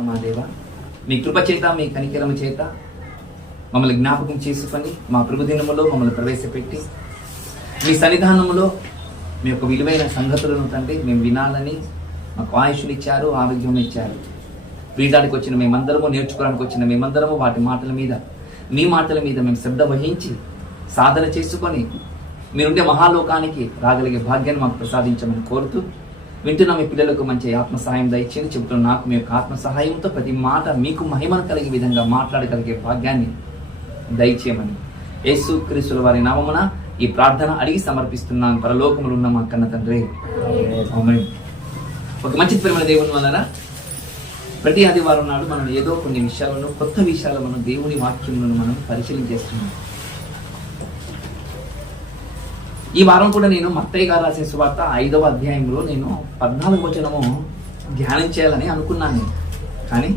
మా దేవ, మీ కృప చేత, మీ కనికరము చేత మమ్మల్ని జ్ఞాపకం చేసుకొని మా ప్రభుదినములో మమ్మల్ని ప్రవేశపెట్టి మీ సన్నిధానములో మీ యొక్క విలువైన సంగతులను తండ్రి మేము వినాలని మాకు ఆయుష్ని ఇచ్చారు, ఆరోగ్యం ఇచ్చారు. వీడానికి వచ్చిన మేమందరము, నేర్చుకోవడానికి వచ్చిన మేమందరము వాటి మాటల మీద, మీ మాటల మీద మేము శ్రద్ధ వహించి సాధన చేసుకొని మీరుండే మహాలోకానికి రాగలిగే భాగ్యాన్ని మాకు ప్రసాదించమని కోరుతూ, వింటున్న మీ పిల్లలకు మంచి ఆత్మ సహాయం దయచేయండి. చెబుతున్న నాకు మీ యొక్క ఆత్మ సహాయంతో ప్రతి మాట మీకు మహిమను కలిగే విధంగా మాట్లాడగలిగే భాగ్యాన్ని దయచేయమని యేసు క్రీస్తుల వారి నామమున ఈ ప్రార్థన అడిగి సమర్పిస్తున్నాను. పరలోకములు ఉన్న మా కన్న తండ్రి. ఆమేన్. ఒక మంచి ప్రేమ దేవుని వలన ప్రతి ఆదివారం నాడు మనం ఏదో కొన్ని విషయాలను, కొత్త విషయాలు మనం దేవుని వాక్యములను మనం పరిశీలించేస్తున్నాం. ఈ వారం కూడా నేను మత్తయి గారు రాసిన సువార్త 5వ అధ్యాయంలో నేను 14వ వచనము ధ్యానం చేయాలని అనుకున్నాను. కానీ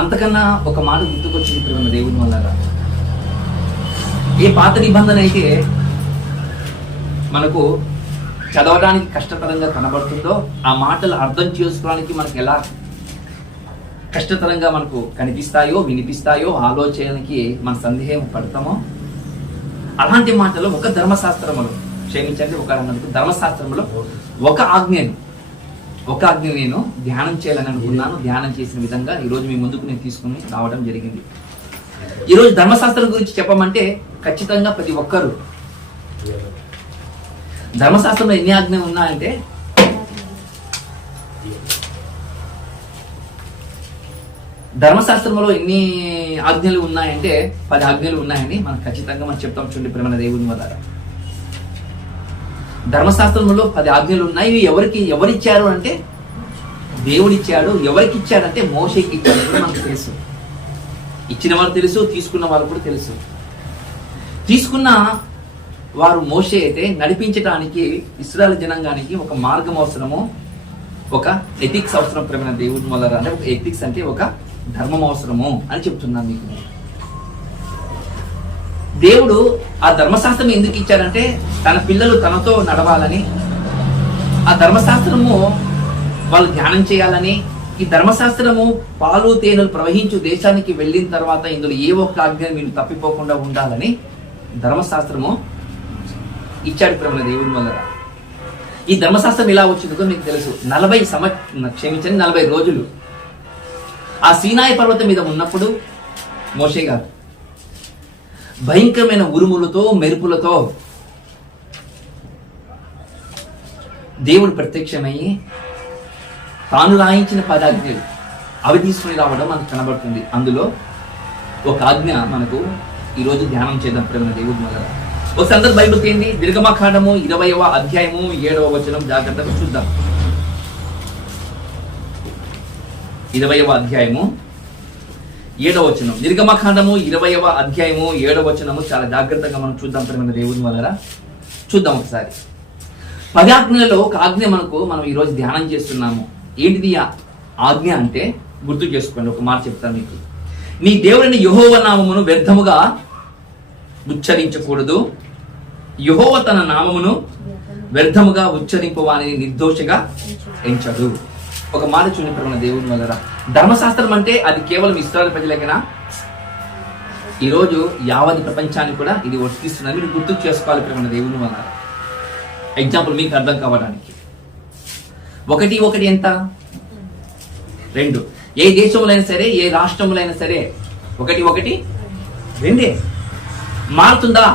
అంతకన్నా ఒక మాట గుర్తుకొచ్చింది ప్రేమ దేవుని వల్ల. ఏ పాత నిబంధన అయితే మనకు చదవడానికి కష్టతరంగా కనబడుతుందో, ఆ మాటలు అర్థం చేసుకోవడానికి మనకు ఎలా కష్టతరంగా మనకు కనిపిస్తాయో, వినిపిస్తాయో, ఆలోచనకి మన సందేహం పడతామో, అలాంటి మాటలు ఒక ధర్మశాస్త్రములో, క్షమించండి, ఒక ధర్మశాస్త్రములో ఒక ఆజ్ఞను నేను ధ్యానం చేయాలని అనుకున్నాను. ధ్యానం చేసిన విధంగా ఈరోజు మీ ముందుకు నేను తీసుకుని రావడం జరిగింది. ఈరోజు ధర్మశాస్త్రం గురించి చెప్పమంటే ఖచ్చితంగా ప్రతి ఒక్కరు, ధర్మశాస్త్రంలో ఎన్ని ఆజ్ఞలు ఉన్నాయంటే, ధర్మశాస్త్రంలో ఎన్ని ఆజ్ఞలు ఉన్నాయంటే 10 ఆజ్ఞలు ఉన్నాయని మనం ఖచ్చితంగా మనం చెప్తాం. చూడండి ప్రేమ దేవుని వల్ల ధర్మశాస్త్రంలో 10 ఆజ్ఞలు ఉన్నాయి. ఎవరిచ్చారు అంటే దేవుడిచ్చాడు. ఎవరికి ఇచ్చాడంటే మోషేకి ఇచ్చాడు. మనకు తెలుసు, ఇచ్చిన వారు తెలుసు, తీసుకున్న వారు కూడా తెలుసు. తీసుకున్న వారు మోషే అయితే నడిపించడానికి ఇశ్రాయేలు జనాంగానికి ఒక మార్గం అవసరము, ఒక ఎథిక్స్ అవసరం. ప్రేమ దేవుని వల్ల అంటే ఒక ఎథిక్స్ అంటే ఒక ధర్మం అవసరము అని చెప్తున్నాను మీకు. దేవుడు ఆ ధర్మశాస్త్రం ఎందుకు ఇచ్చాడంటే తన పిల్లలు తనతో నడవాలని, ఆ ధర్మశాస్త్రము వాళ్ళు ధ్యానం చేయాలని, ఈ ధర్మశాస్త్రము పాలు తేనెలు ప్రవహించు దేశానికి వెళ్ళిన తర్వాత ఇందులో ఏ ఒక్క ఆజ్ఞ మీరు తప్పిపోకుండా ఉండాలని ధర్మశాస్త్రము ఇచ్చాడు ప్రేమ దేవుని వల్ల. ఈ ధర్మశాస్త్రం ఎలా వచ్చిందో మీకు తెలుసు. 40 రోజులు ఆ సీనాయి పర్వతం మీద ఉన్నప్పుడు మోషే గారు భయంకరమైన ఉరుములతో, మెరుపులతో దేవుడు ప్రత్యక్షమయ్యి తాను రాయించిన 10 ఆజ్ఞలు అవి తీసుకుని రావడం మనకు కనబడుతుంది. అందులో ఒక ఆజ్ఞ మనకు ఈరోజు ధ్యానం చేద్దాం ప్రేమ దేవుడి వల్ల. ఒకసారి అందరు బైబిల్ తీయండి. నిర్గమకాండము 20వ అధ్యాయము 7వ వచనం జాగ్రత్తగా చూద్దాం. 20వ అధ్యాయము 7వ వచనం. నిర్గమకాండము 20వ అధ్యాయము 7వ వచనము చాలా జాగ్రత్తగా మనం చూద్దాం ప్రేమ దేవుని వల్ల. చూద్దాం ఒకసారి. 10 ఆజ్ఞలలో ఒక ఆజ్ఞ మనం ఈరోజు ధ్యానం చేస్తున్నాము. ఏంటిది ఆజ్ఞ అంటే గుర్తు చేసుకోండి. ఒక మాట చెప్తాను మీకు. నీ దేవుని యెహోవా నామమును వ్యర్థముగా ఉచ్చరించకూడదు. యెహోవా తన నామమును వ్యర్థముగా ఉచ్చరింపవాని నిర్దోషిగా ఎంచడు. ఒక మాట చూడండి ప్రేమ దేవుని వల్ల. ధర్మశాస్త్రం అంటే అది కేవలం ఇశ్రాయేలు ప్రజలకేనా? ఈరోజు యావత్ ప్రపంచానికి కూడా ఇది వర్తిస్తున్నది. మీరు గుర్తు చేసుకోవాలి ప్రేమ దేవుని వల్ల. ఎగ్జాంపుల్ మీకు అర్థం కావడానికి, 1 ఎంత? 2. ఏ దేశంలో అయినా సరే, ఏ రాష్ట్రంలో అయినా సరే 1 2 మారుతుందా?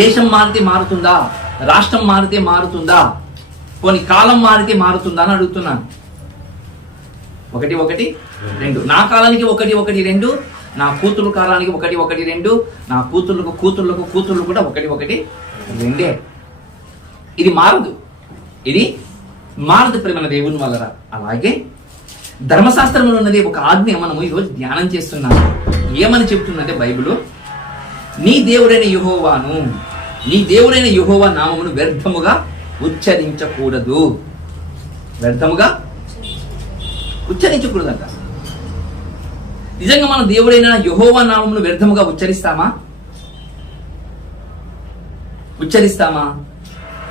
దేశం మారితే మారుతుందా? రాష్ట్రం మారితే మారుతుందా? కొన్ని కాలం మారితే మారుతుందా అని అడుగుతున్నాను. 1 1 2. నా కాలానికి 1 1 2. నా కూతురు కాలానికి 1 1 2. నా కూతుర్లకు కూడా 1 1 2. ఇది మారదు ప్రేమ దేవుని వల్ల. అలాగే ధర్మశాస్త్రంలో ఉన్నది ఒక ఆజ్ఞ మనము ఈరోజు ధ్యానం చేస్తున్నాము. ఏమని చెప్తుందంటే బైబిల్, నీ దేవుడైన యెహోవా నామమును వ్యర్థముగా ఉచ్చరించకూడదు. వ్యర్థముగా ఉచ్చరించకూడదంట. నిజంగా మనం దేవుడైన యెహోవా నామమును వ్యర్థముగా ఉచ్చరిస్తామా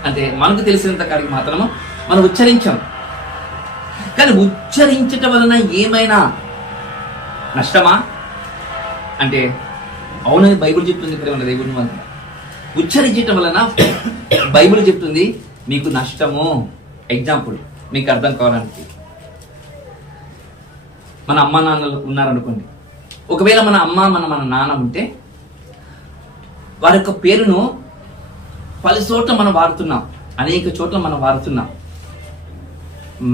అంటే మనకు తెలిసినంత కాడికి మాత్రము మనం ఉచ్చరించాం. కానీ ఉచ్చరించటం వలన ఏమైనా నష్టమా అంటే అవునని బైబిల్ చెప్తుంది. ప్రేమ దేవుని వలన ఉచ్చరించటం వలన బైబిల్ చెప్తుంది మీకు నష్టము. ఎగ్జాంపుల్ మీకు అర్థం కావడానికి, మన అమ్మ నాన్నలు ఉన్నారనుకోండి. ఒకవేళ మన నాన్న ఉంటే వారి యొక్క పేరును పలు చోట్ల మనం వాడుతున్నాం, అనేక చోట్ల మనం వాడుతున్నాం.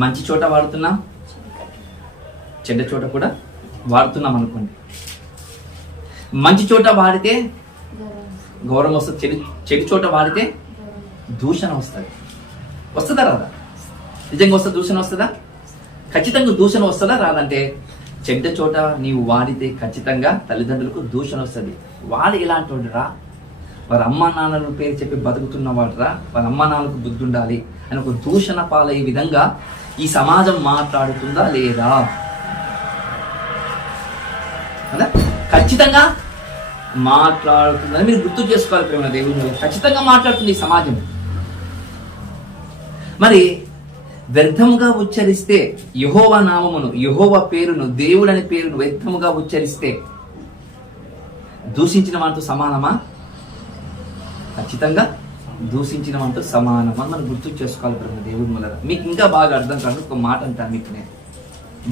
మంచి చోట వాడుతున్నాం, చెడ్డ చోట కూడా వాడుతున్నాం అనుకోండి. మంచి చోట వాడితే గౌరవం వస్తుంది, చెడు చోట వాడితే దూషణ వస్తుంది. వస్తుందా రాదా? నిజంగా వస్తుంది, దూషణ వస్తుందా? ఖచ్చితంగా దూషణ వస్తుందా రాదంటే, చెడ్డ చోట నీవు వాడితే ఖచ్చితంగా తల్లిదండ్రులకు దూషణ వస్తుంది. వాడు ఎలాంటి వాడురా, వారి అమ్మా నాన్నల పేరు చెప్పి బతుకుతున్నవాడురా, వారి అమ్మా నాన్నలకు బుద్ధి ఉండాలి అని ఒక దూషణ పాలయ్యే విధంగా ఈ సమాజం మాట్లాడుతుందా లేదా? ఖచ్చితంగా మాట్లాడుతుందని మీరు గుర్తు చేసుకోవాలి. ప్రేమ దేవుని ఖచ్చితంగా మాట్లాడుతుంది ఈ సమాజం. మరి వ్యర్థముగా ఉచ్చరిస్తే యెహోవా నామమును, యెహోవా పేరును, దేవుడు అనే పేరును వ్యర్థముగా ఉచ్చరిస్తే దూషించిన వాటితో సమానమా? ఖచ్చితంగా దూషించిన వాటితో సమానమా మనం గుర్తు చేసుకోవాలి. ప్రేమ దేవుని వల్ల మీకు ఇంకా బాగా అర్థం కాదు ఒక మాట అంటాను, మీకు నేను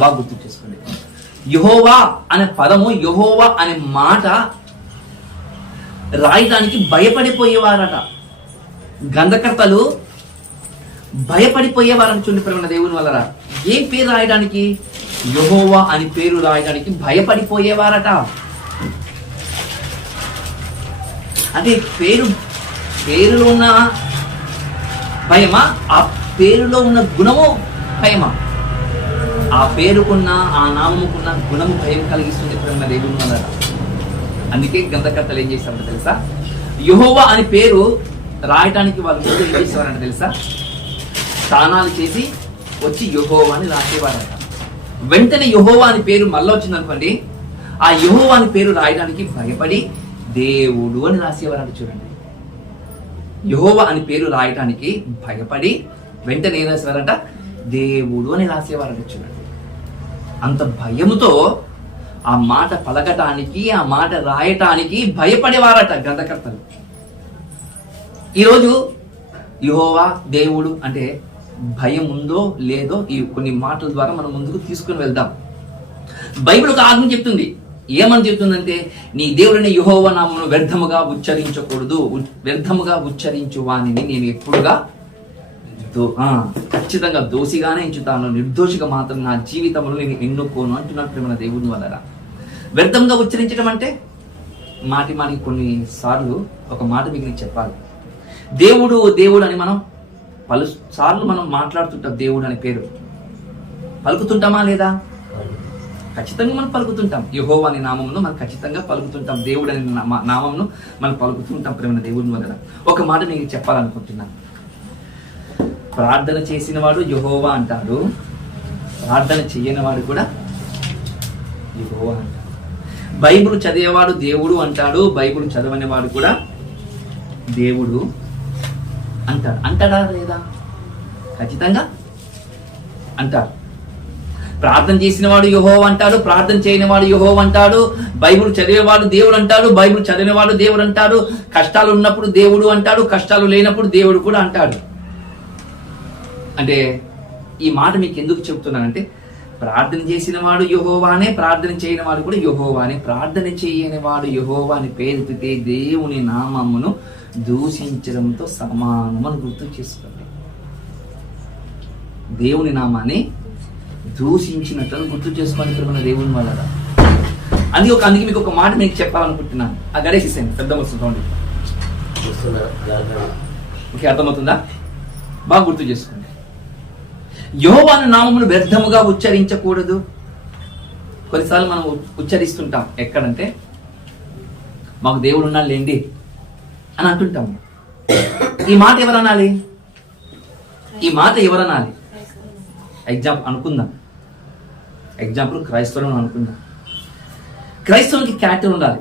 బాగా గుర్తు చేసుకోండి. యెహోవా అనే పదము, యెహోవా అనే మాట రాయడానికి భయపడిపోయేవారట. గ్రంథకర్తలు భయపడిపోయేవారని చూడండి ప్రేమ దేవుని వల్ల. ఏం పేరు రాయడానికి? యెహోవా అని పేరు రాయడానికి భయపడిపోయేవారట. అంటే పేరులో ఉన్న భయమా, ఆ పేరులో ఉన్న గుణము భయమా? ఆ పేరుకున్న, ఆ నామముకున్న గుణము భయం కలిగిస్తుంది ప్రేమ దేవుని వల్ల. అందుకే గ్రంథకర్తలు ఏం చేశారంటే తెలుసా, యెహోవా అని పేరు రాయటానికి వాళ్ళు ముందు ఏం చేసేవారంటే తెలుసా, స్నానాలు చేసి వచ్చి యెహోవా అని రాసేవారంట. వెంటనే యెహోవా అని పేరు మళ్ళీ వచ్చింది అనుకోండి, ఆ యెహోవా అని పేరు రాయడానికి భయపడి దేవుడు అని రాసేవారంట. చూడండి, యెహోవా అని పేరు రాయటానికి భయపడి వెంటనే ఏం రాసేవారంట, దేవుడు అని రాసేవారంట. చూడండి, అంత భయముతో ఆ మాట పలకటానికి, ఆ మాట రాయటానికి భయపడేవారట గ్రంథకర్తలు. ఈరోజు యెహోవా దేవుడు అంటే భయం ఉందో లేదో ఈ కొన్ని మాటల ద్వారా మనం ముందుకు తీసుకుని వెళ్దాం. బైబిల్ ఒక ఆజ్ఞ చెప్తుంది. ఏమని చెప్తుందంటే, నీ దేవుడిని యెహోవా నామమును వ్యర్థముగా ఉచ్చరించకూడదు, వ్యర్థముగా ఉచ్చరించు వానిని నేను ఎప్పుడుగా ఖచ్చితంగా దోషిగానే ఎంచుతాను, నిర్దోషిగా మాత్రం నా జీవితంలో నేను ఎన్నుకోను అంటున్నాడు ప్రేమ దేవుని వల్ల. వ్యర్థంగా ఉచ్చరించడం అంటే మాటికి కొన్ని సార్లు ఒక మాట మీకు నేను చెప్పాలి. దేవుడు దేవుడు అని మనం పలు సార్లు మనం మాట్లాడుతుంటాం. దేవుడు అనే పేరు పలుకుతుంటామా లేదా? ఖచ్చితంగా మనం పలుకుతుంటాం. యెహోవా అనే నామమును మనం ఖచ్చితంగా పలుకుతుంటాం. దేవుడు అనే నామమును మనం పలుకుతుంటాం ప్రేమ దేవుని వల్ల. ఒక మాట మీకు చెప్పాలనుకుంటున్నాను. ప్రార్థన చేసిన వాడు యెహోవా అంటాడు, ప్రార్థన చేయని వాడు కూడా యెహోవా అంటాడు. బైబిల్ చదివేవాడు దేవుడు అంటాడు, బైబిల్ చదవని వాడు కూడా దేవుడు అంటాడు. అంటాడా లేదా? ఖచ్చితంగా అంటాడు. ప్రార్థన చేసిన వాడు యెహోవా అంటాడు, ప్రార్థన చేయని వాడు యెహోవా అంటాడు. బైబిల్ చదివేవాడు దేవుడు అంటాడు, బైబిల్ చదివినవాడు దేవుడు అంటాడు. కష్టాలు ఉన్నప్పుడు దేవుడు అంటాడు, కష్టాలు లేనప్పుడు దేవుడు కూడా అంటాడు. అంటే ఈ మాట మీకు ఎందుకు చెప్తున్నానంటే, ప్రార్థన చేసిన వాడు యెహోవానే, ప్రార్థన చేయని వాడు కూడా యెహోవానే. ప్రార్థన చేయని వాడు యెహోవా అని పేరెత్తితే దేవుని నామమును దూషించడంతో సమానమని గుర్తు చేసుకోండి. దేవుని నామాన్ని దూషించినట్టు గుర్తు చేసుకోండి మన దేవుని వల్ల. అందుకే మీకు ఒక మాట మీకు చెప్పాలనుకుంటున్నాను. ఆ గడేసేసాను, పెద్ద వస్తుంది. ఓకే, అర్థమవుతుందా? బాగా గుర్తు చేసుకోండి. యెహోవా నామమును వ్యర్థముగా ఉచ్చరించకూడదు. కొన్నిసార్లు మనం ఉచ్చరిస్తుంటాం. ఎక్కడంటే, మాకు దేవుడు ఉన్నాడు లేండి అని అంటుంటాము. ఈ మాట ఎవరనాలి? ఈ మాట ఎవరనాలి? ఎగ్జాంపుల్ క్రైస్తవులను అనుకుందాం. క్రైస్తవునికి క్యారెక్టర్ ఉండాలి,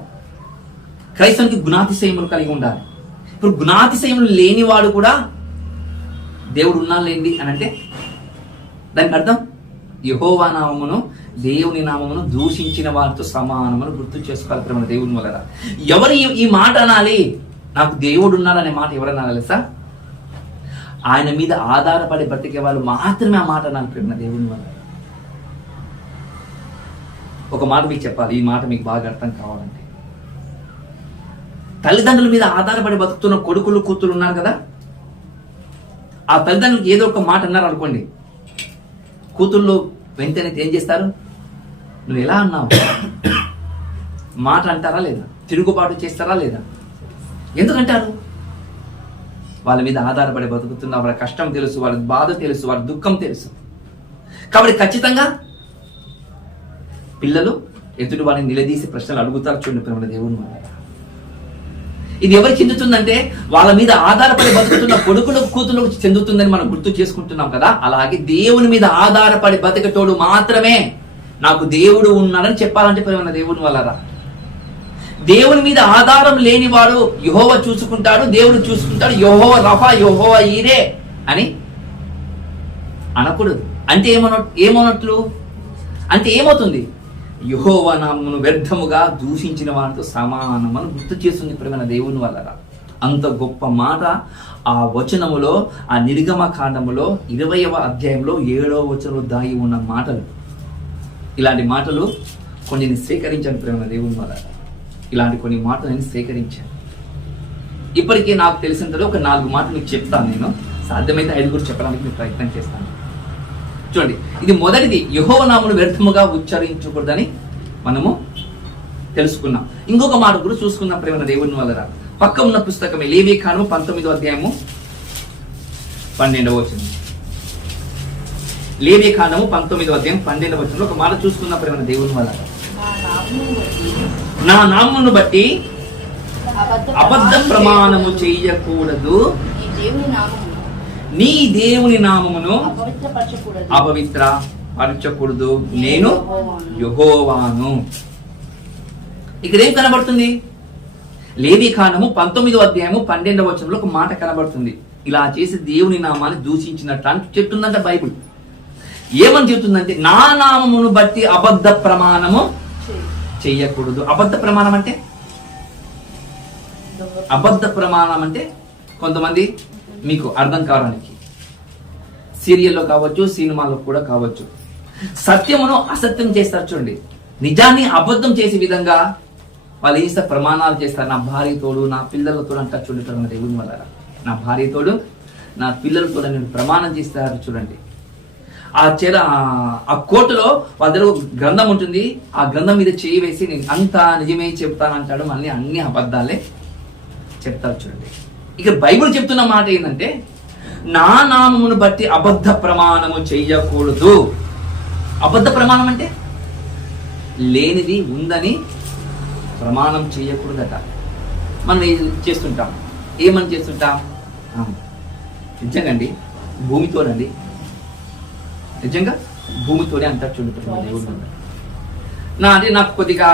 క్రైస్తవునికి గుణాతిశయములు కలిగి ఉండాలి. ఇప్పుడు గుణాతిశయములు లేనివాడు కూడా దేవుడు ఉన్నాడు లేండి అని అంటే దానికి అర్థం యెహోవా నామమును దేవుని నామమును దూషించిన వారితో సమానమని గుర్తు చేసుకోవాలి ప్రేమ దేవుని వల్ల. ఎవరు ఈ మాట అనాలి? నాకు దేవుడు ఉన్నాడనే మాట ఎవరన్నా తెలుసా? ఆయన మీద ఆధారపడి బ్రతికే వాళ్ళు మాత్రమే ఆ మాట అనాలి ప్రేమ దేవుని వల్ల. ఒక మాట మీకు చెప్పాలి, ఈ మాట మీకు బాగా అర్థం కావాలంటే, తల్లిదండ్రుల మీద ఆధారపడి బతుకుతున్న కొడుకులు కూతురు ఉన్నారు కదా, ఆ తల్లిదండ్రులకు ఏదో ఒక మాట అన్నారు అనుకోండి, కూతుళ్ళు వెంటనే ఏం చేస్తారు? నువ్వు ఎలా అన్నావు మాట అంటారా లేదా? తిరుగుబాటు చేస్తారా లేదా? ఎందుకంటారు? వాళ్ళ మీద ఆధారపడి బతుకుతున్న వాళ్ళ కష్టం తెలుసు, వాళ్ళ బాధ తెలుసు, వాళ్ళ దుఃఖం తెలుసు. కాబట్టి ఖచ్చితంగా పిల్లలు ఎదుటి వారిని నిలదీసి ప్రశ్నలు అడుగుతారు. చూడండి ప్రేమ దేవుని వల్ల. ఇది ఎవరికి చెందుతుందంటే వాళ్ళ మీద ఆధారపడి బతుకుతున్న కొడుకులకు కూతులకు చెందుతుందని మనం గుర్తు చేసుకుంటున్నాం కదా. అలాగే దేవుని మీద ఆధారపడి బతికటోడు మాత్రమే నాకు దేవుడు ఉన్నాడని చెప్పాలంటే ప్రేమ దేవుని వల్లరా. దేవుని మీద ఆధారం లేని వాడు యెహోవా చూసుకుంటాడు, దేవుడు చూసుకుంటాడు, యెహోవా రఫా, యెహోవా ఈరే అని అనకూడదు. అంటే ఏమన్నట్లు? అంటే ఏమవుతుంది? యెహోవా నామమును వ్యర్థముగా దూషించిన వారితో సమానమని గుర్తు చేస్తుంది ప్రేమ దేవుని వల్ల. అంత గొప్ప మాట ఆ వచనములో, ఆ నిర్గమ కాండములో 20వ అధ్యాయంలో 7వ వచనంలో దాగి ఉన్న మాటలు. ఇలాంటి మాటలు కొన్ని స్వీకరించాను ప్రేమ దేవుని వల్ల. ఇలాంటి కొన్ని మాటలు నేను స్వీకరించాను. ఇప్పటికే నాకు తెలిసినంతలో ఒక 4 మాటలు మీకు చెప్తాను. నేను సాధ్యమైతే 5 చెప్పడానికి నేను ప్రయత్నం చేస్తాను. చూడండి, ఇది మొదటిది, యెహోవా నామమును వ్యర్థముగా ఉచ్చరించకూడదని మనము తెలుసుకున్నాం. ఇంకొక మాట కూడా చూసుకున్నాం ప్రేమ దేవుని వల్ల. పక్క ఉన్న పుస్తకమే లేవీకాండము 19వ అధ్యాయము 12వ వచనం. లేవీకాండము 19వ అధ్యాయం 12వ వచనంలో ఒక మాట చూసుకున్న ప్రేమ దేవుని వల్ల. నా నామమును బట్టి అబద్ధ ప్రమాణము చేయకూడదు, నీ దేవుని నామమును అపవిత్రపరచకూడదు, నేను యెహోవాను. ఇక్కడ ఏం కనబడుతుంది? లేవీకాండము 19వ అధ్యాయము 12వ వచనంలో ఒక మాట కనబడుతుంది. ఇలా చేసి దేవుని నామాన్ని దూషించినట్టు అని చెప్తుందంట బైబిల్. ఏమని చెప్తుందంటే, నా నామమును బట్టి అబద్ధ ప్రమాణము చెయ్యకూడదు. అబద్ధ ప్రమాణం అంటే కొంతమంది మీకు అర్థం కావడానికి సీరియల్లో కావచ్చు, సినిమాలో కూడా కావచ్చు, సత్యమును అసత్యం చేస్తారు. చూడండి, నిజాన్ని అబద్ధం చేసే విధంగా వాళ్ళు ఏం చేస్తారు? ప్రమాణాలు చేస్తారు. నా భార్యతోడు, నా పిల్లలతో అంటారు. చూడండి దేవుని వల్ల, నా భార్యతోడు, నా పిల్లలతో నేను ప్రమాణం చేస్తారు. చూడండి, ఆ కోర్టులో వాళ్ళ దగ్గర గ్రంథం ఉంటుంది. ఆ గ్రంథం మీద చేయి వేసి నేను అంతా నిజమే చెప్తానంటాడు. మళ్ళీ అన్ని అబద్ధాలే చెప్తారు. చూడండి, ఇక బైబిల్ చెప్తున్న మాట ఏంటంటే, నా నామమును బట్టి అబద్ధ ప్రమాణము చెయ్యకూడదు. అబద్ధ ప్రమాణం అంటే లేనిది ఉందని ప్రమాణం చేయకూడదట. మనం చేస్తుంటాం. ఏమని చేస్తుంటాం? నిజంగా భూమితోనండి, నిజంగా భూమితోనే అంటారు. చూడండి దేవుడు అంటే నాకు కొద్దిగా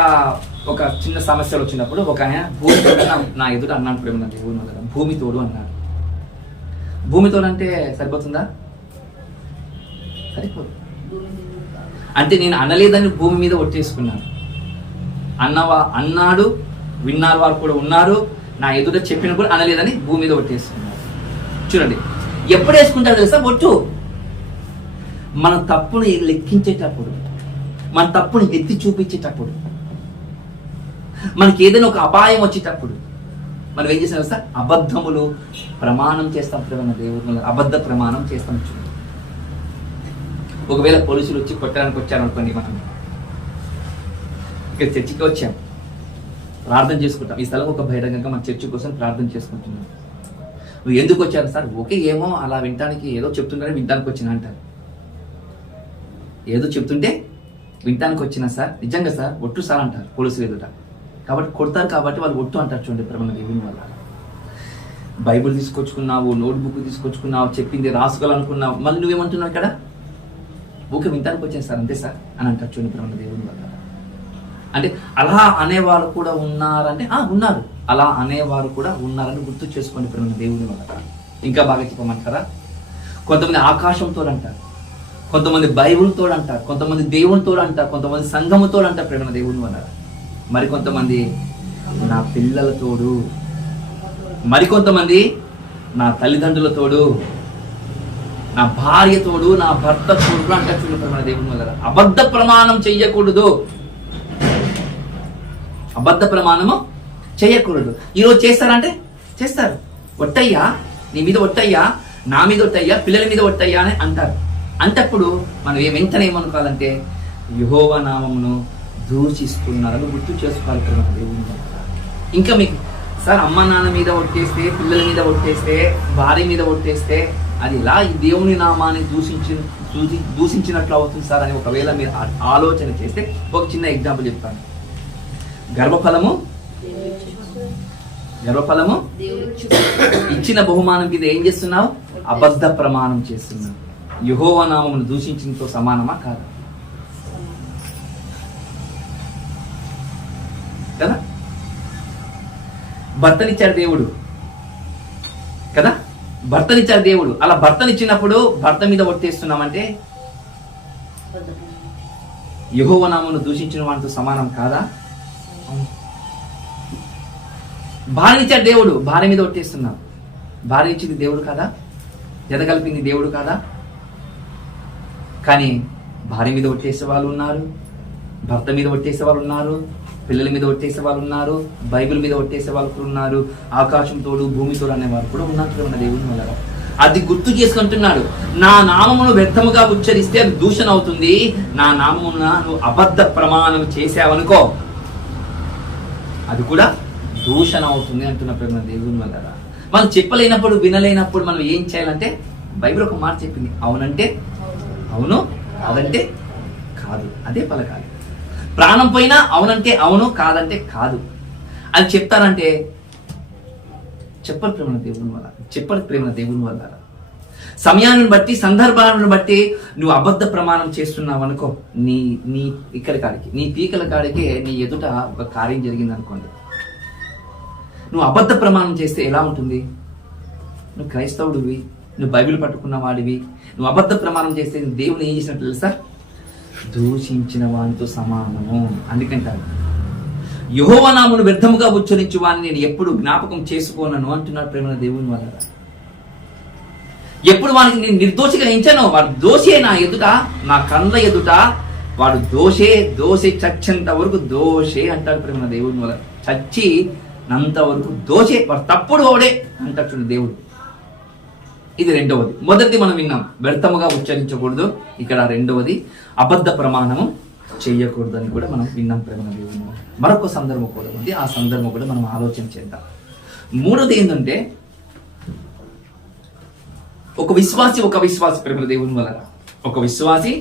ఒక చిన్న సమస్యలు వచ్చినప్పుడు ఒక ఆయన భూమితోడు నా ఎదుట అన్నాడు ప్రేమ దేవుడు వల్ల. భూమితోడు అన్నాడు. భూమితోడు అంటే సరిపోతుందా? సరిపోదు. అంటే నేను అనలేదని భూమి మీద ఒట్టేసుకున్నాను. అన్నాడు, విన్నారు వారు కూడా ఉన్నారు, నా ఎదుట చెప్పిన కూడా అనలేదని భూమి మీద ఒట్టేసుకున్నారు. చూడండి, ఎప్పుడు వేసుకుంటారు తెలుసా? ఒట్టు మన తప్పును లెక్కించేటప్పుడు, మన తప్పును ఎత్తి చూపించేటప్పుడు, మనకి ఏదైనా ఒక అపాయం వచ్చేటప్పుడు మనం ఏం చేస్తాం తెలుసా? అబద్ధములు ప్రమాణం చేస్తాం ప్రేమ దేవుడు. అబద్ధ ప్రమాణం చేస్తాం. చూడండి, ఒకవేళ పోలీసులు వచ్చి కొట్టడానికి వచ్చారనుకోండి, మనం ఇక్కడ చర్చికి వచ్చాం, ప్రార్థన చేసుకుంటాం. ఈ స్థలం ఒక బహిరంగంగా మన చర్చి కోసం ప్రార్థన చేసుకుంటున్నాం. నువ్వు ఎందుకు వచ్చారు సార్? ఓకే, ఏమో అలా వినటానికి ఏదో చెప్తున్నారని వినటానికి వచ్చిన అంటారు. ఏదో చెప్తుంటే వినటానికి వచ్చినా సార్, నిజంగా సార్ ఒట్టు సార్ అంటారు పోలీసులు ఎదుట. కాబట్టి కొడతారు కాబట్టి వాళ్ళు ఒట్టు అంటారు. చూడండి ప్రేమ దేవుని వల్ల. బైబిల్ తీసుకొచ్చుకున్నావు, నోట్బుక్ తీసుకొచ్చుకున్నావు, చెప్పింది రాసుకోవాలనుకున్నావు, మళ్ళీ నువ్వేమంటున్నావు ఇక్కడ? ఓకే, వినటానికి వచ్చాను సార్, అంతే సార్ అని అంటారు. చూడండి ప్రేమ దేవుని వల్ల. అంటే అలా అనేవారు కూడా ఉన్నారంటే ఉన్నారు, అలా అనేవారు కూడా ఉన్నారని గుర్తు చేసుకోండి ప్రేమ దేవుని వల్ల. ఇంకా బాగా చెప్పమంటారా? కొంతమంది ఆకాశంతో అంటారు, కొంతమంది బైబుల్తో అంటారు, కొంతమంది దేవునితో అంటారు, కొంతమంది సంఘముతో అంటారు ప్రేమ దేవుని వల్ల. మరికొంతమంది నా పిల్లలతోడు, మరికొంతమంది నా తల్లిదండ్రులతోడు, నా భార్యతోడు, నా భర్త తోడు అంటారు ప్రేమ దేవుని వల్ల. అబద్ధ ప్రమాణం చెయ్యకూడదు, అబద్ధ ప్రమాణము చేయకూడదు. ఈరోజు చేస్తారంటే చేస్తారు. ఒట్టయ్యా, నీ మీద ఒట్టయ్యా, నా మీద ఒట్టయ్యా, పిల్లల మీద ఒట్టయ్యా అని అంటారు. అంటప్పుడు మనం వెంటనే ఏమనుకోవాలంటే యెహోవా నామమును దూషిస్తున్నారని గుర్తు చేసుకోవాలి కదా దేవుని. ఇంకా మీకు సార్ అమ్మ నాన్న మీద ఒట్టేస్తే, పిల్లల మీద ఒట్టేస్తే, భార్య మీద ఒట్టేస్తే అది ఇలా ఈ దేవుని నామాన్ని దూషించినట్లు అవుతుంది సార్ అని ఒకవేళ మీరు ఆలోచన చేస్తే ఒక చిన్న ఎగ్జాంపుల్ చెప్తాను. గర్భఫలము ఇచ్చిన బహుమానం మీద ఏం చేస్తున్నావు? అబద్ధ ప్రమాణం చేస్తున్నావు. యెహోవా నామమును దూషించడంతో సమానమా కాదా? కదా? భర్తనిచ్చాడు దేవుడు కదా, భర్తనిచ్చాడు దేవుడు. అలా భర్తనిచ్చినప్పుడు భర్త మీద ఒట్టేస్తున్నామంటే యెహోవా నామమును దూషించిన వాటితో సమానం కాదా? భార్యనిచ్చాడు దేవుడు, భార్య మీద ఒట్టేస్తున్నాం. భార్య ఇచ్చింది దేవుడు కాదా? జత కలిపింది దేవుడు కాదా? కానీ భార్య మీద ఒట్టేసే వాళ్ళు ఉన్నారు, భర్త మీద ఒట్టేసే వాళ్ళు ఉన్నారు, పిల్లల మీద ఒట్టేసే వాళ్ళు ఉన్నారు, బైబిల్ మీద ఒట్టేసే వాళ్ళు కూడా ఉన్నారు, ఆకాశంతోడు భూమితోడు అనేవారు కూడా ఉన్నారు మన దేవుని వల్ల. అది గుర్తు చేసుకుంటున్నాడు. నా నామమును వ్యర్థముగా ఉచ్చరిస్తే అది దూషణ అవుతుంది. నా నామమున నువ్వు అబద్ధ ప్రమాణం చేసావనుకో అది కూడా దూషణ అవుతుంది అంటున్న ప్రేమ దేవుని వల్ల. మనం చెప్పలేనప్పుడు, వినలేనప్పుడు మనం ఏం చేయాలంటే బైబిల్ ఒక మాట చెప్పింది, అవునంటే అవును, కాదంటే కాదు, అదే పలకాలి. ప్రాణం పోయినా అవునంటే అవును, కాదంటే కాదు అని చెప్తారంటే చెప్పరు ప్రేమ దేవుని వల్ల, చెప్పరు ప్రేమ దేవుని వల్ల. సమయాన్ని బట్టి, సందర్భాలను బట్టి నువ్వు అబద్ధ ప్రమాణం చేస్తున్నావు అనుకో, నీ ఇక్కడి కాడికి, నీ పీకల కాడికి నీ ఎదుట ఒక కార్యం జరిగింది అనుకోండి. నువ్వు అబద్ధ ప్రమాణం చేస్తే ఎలా ఉంటుంది? నువ్వు క్రైస్తవుడివి, నువ్వు బైబిల్ పట్టుకున్న వాడివి, నువ్వు అబద్ధ ప్రమాణం చేస్తే దేవుని ఏం చేసినట్టు తెలుసా? దూషించిన వానితో సమానము. అందుకంటారు యెహోవా నామమును వ్యర్థముగా ఉచ్చరించు వాని నేను ఎప్పుడు జ్ఞాపకం చేసుకోనను అంటున్నాడు ప్రేమ దేవుని వల్ల. ఎప్పుడు వానికి నేను నిర్దోషిగా ఎంచాను, వాడు దోషే నా ఎదుట, నా కళ్ళ ఎదుట వాడు దోషే చచ్చేంత వరకు దోషే అంటాడు ప్రేమ దేవుని వల్ల. చచ్చి నంత వరకు దోషే, వాడు తప్పుడు ఓడే అంటాడు దేవుడు. ఇది రెండవది. మొదటిది మనం విన్నాం, వ్యర్థముగా ఉచ్చరించకూడదు. ఇక్కడ రెండవది అబద్ధ ప్రమాణము చెయ్యకూడదు అని కూడా మనం విన్నాం ప్రేమ దేవుని. మరొక సందర్భం కూడా ఉంది, ఆ సందర్భం కూడా మనం ఆలోచన చేద్దాం. మూడోది ఏంటంటే ఒక విశ్వాసి ప్రేమ దేవుని వల్ల, ఒక విశ్వాసి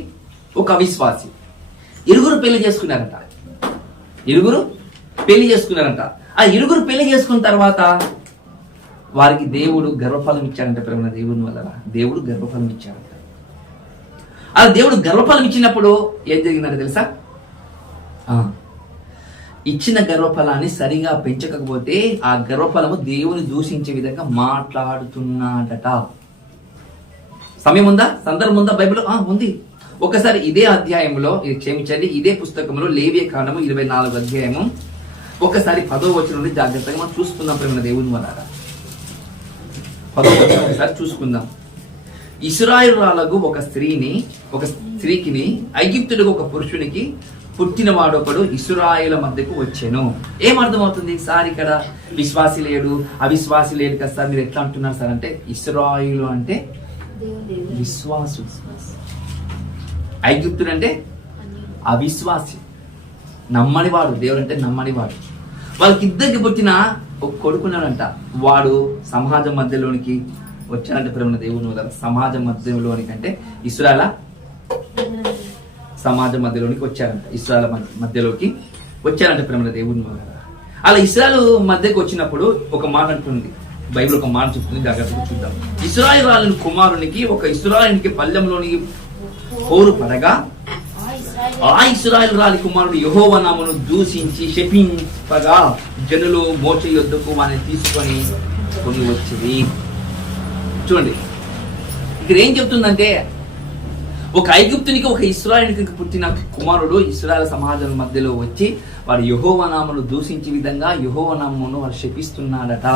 ఇరుగురు పెళ్లి చేసుకున్నారంట. ఆ ఇరుగురు పెళ్లి చేసుకున్న తర్వాత వారికి దేవుడు గర్భఫలం ఇచ్చాడంట ప్రేమ దేవుని వల్ల. దేవుడు గర్భఫలం ఇచ్చాడంట. ఆ దేవుడు గర్భఫలం ఇచ్చినప్పుడు ఏం జరిగిందంటే తెలుసా? ఇచ్చిన గర్భఫలాన్ని సరిగా పెంచకపోతే ఆ గర్భఫలము దేవుని దూషించే విధంగా మాట్లాడుతున్నాడట. సమయం ఉందా? సందర్భం ఉందా? బైబిల్ ఉంది. ఒకసారి ఇదే అధ్యాయంలో, క్షమించండి, ఇదే పుస్తకంలో లేవియ కాండము 24వ అధ్యాయము ఒకసారి 10వ వచనం నుండి జాగ్రత్తగా మనం చూసుకుందాం ప్రేమ దేవుని వల్ల. 10వ వచనం ఒకసారి చూసుకుందాం. ఇశ్రాయేలురాలకు ఒక స్త్రీకి ఐగుప్తుడికి ఒక పురుషునికి పుట్టిన వాడొకడు ఇశ్రాయేలు మధ్యకు వచ్చాను. ఏం అర్థమవుతుంది సార్? ఇక్కడ విశ్వాసి లేడు, అవిశ్వాసి లేడు కదా సార్, మీరు ఎట్లా అంటున్నారు సార్ అంటే, ఇశ్రాయేలు అంటే విశ్వాసు, ఐగుప్తుడు అంటే అవిశ్వాసి, నమ్మనివాడు. దేవుడు అంటే నమ్మనివాడు. వాళ్ళకి ఇద్దరికి పుట్టిన ఒక కొడుకున్నాడంట. వాడు సమాజం మధ్యలోనికి వచ్చాడంటే ప్రేమ దేవుని వల్ల. సమాజం మధ్యలోనికి అంటే ఇశ్రాయేలు సమాజం మధ్యలోనికి వచ్చారంట. ఇశ్రాయేలు మధ్యలోకి వచ్చారంటే ప్రేమ దేవుని వల్ల. అలా ఇశ్రాయేలు మధ్యకి వచ్చినప్పుడు ఒక మాట అంటుంది బైబిల్, ఒక మాట చెప్తుంది, జాగ్రత్తగా చూద్దాం. ఇశ్రాయేలు కుమారునికి ఒక ఇశ్రాయేలునికి పల్లెంలోనికి పోరు పడగా ఆ ఇశ్రాయేలు రాలి కుమారుడు యెహోవా నామమును దూషించి శపింపగా జనులు మోషే యొద్దకు వారిని తీసుకొని వచ్చింది. చూడండి ఇక్కడ ఏం చెప్తుందంటే, ఒక ఐగుప్తునికి ఒక ఇశ్రాయేలునికి పుట్టిన కుమారుడు ఇశ్రాయేలు సమాజం మధ్యలో వచ్చి వాడు యెహోవా నామమును దూషించే విధంగా యెహోవా నామమును వాడు శపిస్తున్నాడట.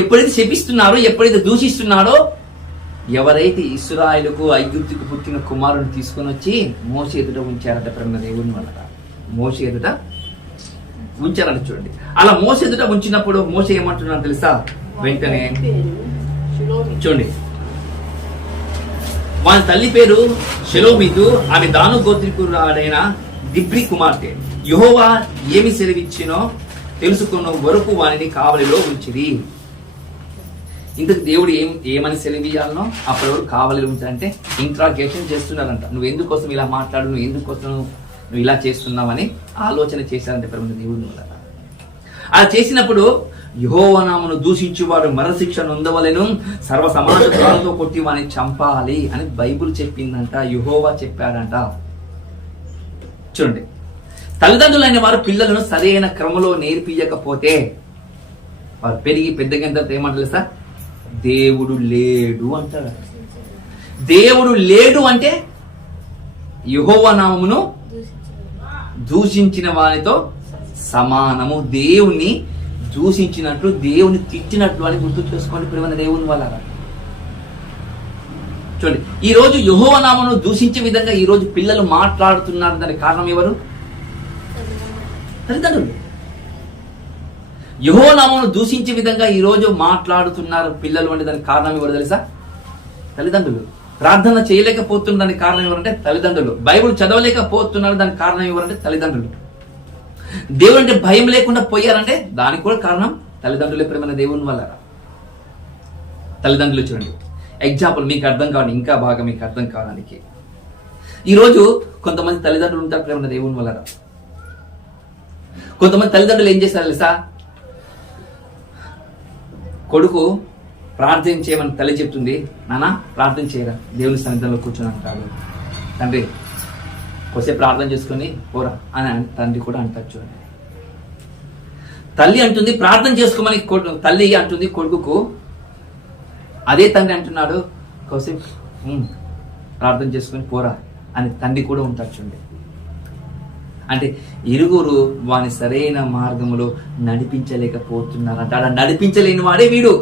ఎప్పుడైతే శపిస్తున్నారో, ఎప్పుడైతే దూషిస్తున్నాడో, ఎవరైతే ఇశ్రాయేలుకు ఐగుప్తుకు పుట్టిన కుమారుని తీసుకొని వచ్చి మోషే ఎదుట ఉంచారట. ప్రేమ దేవుని వల్ల మోషే ఎదుట ఉంచారని చూడండి. అలా మోషే ఎదుట ఉంచినప్పుడు మోషే ఏమంటున్నాడు తెలుసా? వెంటనే చూడండి, వాని తల్లి పేరు షెలోమీతు, ఆమె దాను గోత్రికురాడైన దిబ్రి కుమార్తె. యెహోవా ఏమి సెలవిచ్చినో తెలుసుకున్న వరకు వానిని కావలిలో ఉంచిరి. ఇంతకు దేవుడు ఏమని సెలవియాలనో అప్పటి వరకు కావలిలో ఉంచాలంటే ఇంట్రాగేషన్ చేస్తున్నారంట. నువ్వు ఎందుకోసం ఇలా మాట్లాడు, నువ్వు ఎందుకోసం నువ్వు ఇలా చేస్తున్నావని ఆలోచన చేశారంటే ప్రేమ దేవుని వల్ల. అలా చేసినప్పుడు యెహోవా నామమును దూషించువాడు మరణశిక్ష నొందవలెను, సర్వ సమాజాలతో కొట్టి వాడిని చంపాలి అని బైబుల్ చెప్పిందంట. యెహోవా చెప్పాడంట. చూడండి, తల్లిదండ్రులైన వారు పిల్లలను సరైన క్రమంలో నేర్పించకపోతే వారు పెరిగి పెద్దగంత ఏమంటారు సార్? దేవుడు లేడు అంటారు. దేవుడు లేడు అంటే యెహోవా నామమును దూషించిన వారితో సమానము. దేవుని దూషించినట్లు, దేవుని తిట్టినట్లు అని గుర్తు చేసుకోండి ప్రియమైన దేవుని వల్ల. చూడండి, ఈ రోజు యెహోవా నామమును దూషించే విధంగా ఈ రోజు పిల్లలు మాట్లాడుతున్నారు. దానికి కారణం ఎవరు? తల్లిదండ్రులు. యెహోవా నామమును దూషించే విధంగా ఈ రోజు మాట్లాడుతున్నారు పిల్లలు అంటే దానికి కారణం ఎవరు తెలుసా? తల్లిదండ్రులు. ప్రార్థన చేయలేకపోతున్న దానికి కారణం ఎవరంటే తల్లిదండ్రులు. బైబిల్ చదవలేకపోతున్నారు దానికి కారణం ఎవరంటే తల్లిదండ్రులు. దేవుడు అంటే భయం లేకుండా పోయారంటే దానికి కూడా కారణం తల్లిదండ్రులే ప్రేమ దేవుని వల్ల. తల్లిదండ్రులు చూడండి, ఎగ్జాంపుల్ మీకు అర్థం కావాలి, ఇంకా బాగా మీకు అర్థం కావడానికి. ఈరోజు కొంతమంది తల్లిదండ్రులు ఉంటారు ప్రేమ దేవుని వల్ల. కొంతమంది తల్లిదండ్రులు ఏం చేస్తారు తెలుసా? కొడుకు ప్రార్థన చేయమని తల్లి చెప్తుంది, నాన్న ప్రార్థన చేయరా, దేవుని సన్నిధిలో కూర్చొని అంటాడు. తండ్రి కొద్దిసేపు ప్రార్థన చేసుకొని పోరా అని తండ్రి కూడా అంటారు. చూడండి, తల్లి అంటుంది ప్రార్థన చేసుకోమని, తల్లి అంటుంది కొడుకుకు, అదే తండ్రి అంటున్నాడు కొద్దిసేపు ప్రార్థన చేసుకొని పోరా అని తండ్రి కూడా ఉంటారు. చూడండి, అంటే ఇరుగురు వాని సరైన మార్గంలో నడిపించలేకపోతున్నారంట. అలా నడిపించలేని వాడే వీడు.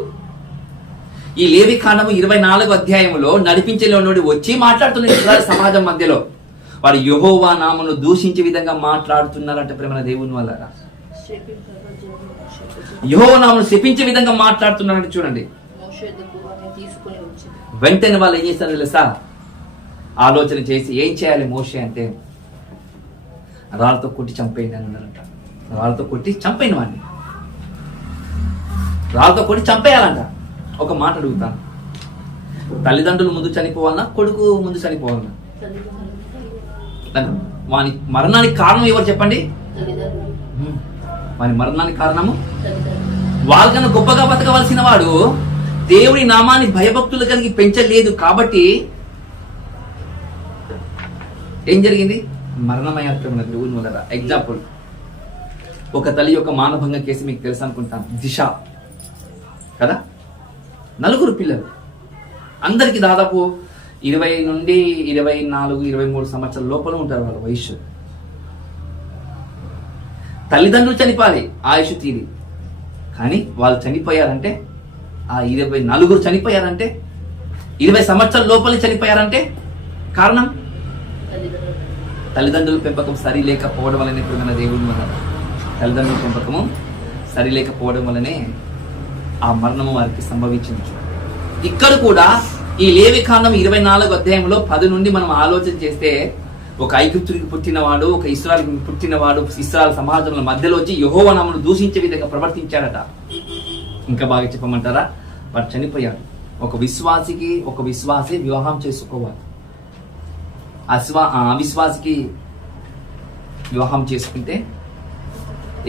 ఈ లేవికాండము 24వ అధ్యాయంలో నడిపించలేనివాడు వచ్చి మాట్లాడుతున్న సమాజం మధ్యలో వాడు యెహోవా నామమును దూషించే విధంగా మాట్లాడుతున్నారంట ప్రేమ దేవుని వల్ల. యెహోవా నామమును శపించే విధంగా మాట్లాడుతున్నారంటే చూడండి. వెంటనే వాళ్ళు ఏం చేస్తారు తెలుసా? ఆలోచన చేసి ఏం చేయాలి మోషే అంటే, రాళ్ళతో కొట్టి చంపేయండి అని అన్నారంట. రాళ్ళతో కొట్టి చంపేయండి వాడిని, రాళ్ళతో కొట్టి చంపేయాలంట. ఒక మాట అడుగుతాను, తల్లిదండ్రులు ముందు చనిపోవాలన్నా కొడుకు ముందు చనిపోవాలన్నా? వాని మరణానికి కారణం ఎవరు చెప్పండి? వాని మరణానికి కారణము వాళ్ళకన్నా గొప్పగా బతకవలసిన వాడు దేవుని నామాన్ని భయభక్తులు కలిగి పెంచలేదు కాబట్టి ఏం జరిగింది? మరణమయ్యాత్రమైన దేవుని వల్ల. ఎగ్జాంపుల్, ఒక తల్లి యొక్క మానభంగ కేసు మీకు తెలుసు అనుకుంటాను, దిశ కదా. 4 పిల్లలు, అందరికి దాదాపు 20 నుండి 24, 23 సంవత్సరాల లోపల ఉంటారు వాళ్ళ వయస్సు. తల్లిదండ్రులు చనిపోవాలి ఆయుష్ తీరి, కానీ వాళ్ళు చనిపోయారంటే, ఆ 24 చనిపోయారంటే, 20 సంవత్సరాల లోపలే చనిపోయారంటే కారణం తల్లిదండ్రుల పెంపకం సరి లేకపోవడం వల్లనే ప్రియమైన దేవుని వల్ల. తల్లిదండ్రుల పెంపకము సరి లేకపోవడం వల్లనే ఆ మరణము వారికి సంభవించింది. ఇక్కడ కూడా ఈ లేవికాండం 24వ అధ్యాయంలో 10 నుండి మనం ఆలోచన చేస్తే, ఒక ఐగుప్తునికి పుట్టినవాడు, ఒక ఇశ్రాయేలుకి పుట్టినవాడు ఇశ్రాయేలు సమాజంలో మధ్యలో వచ్చి యెహోవా నామమును దూషించే విధంగా ప్రవర్తించాడట. ఇంకా బాగా చెప్పమంటారా? వాడు చనిపోయాడు. ఒక విశ్వాసి వివాహం చేసుకోవాలి. అవిశ్వాసికి వివాహం చేసుకుంటే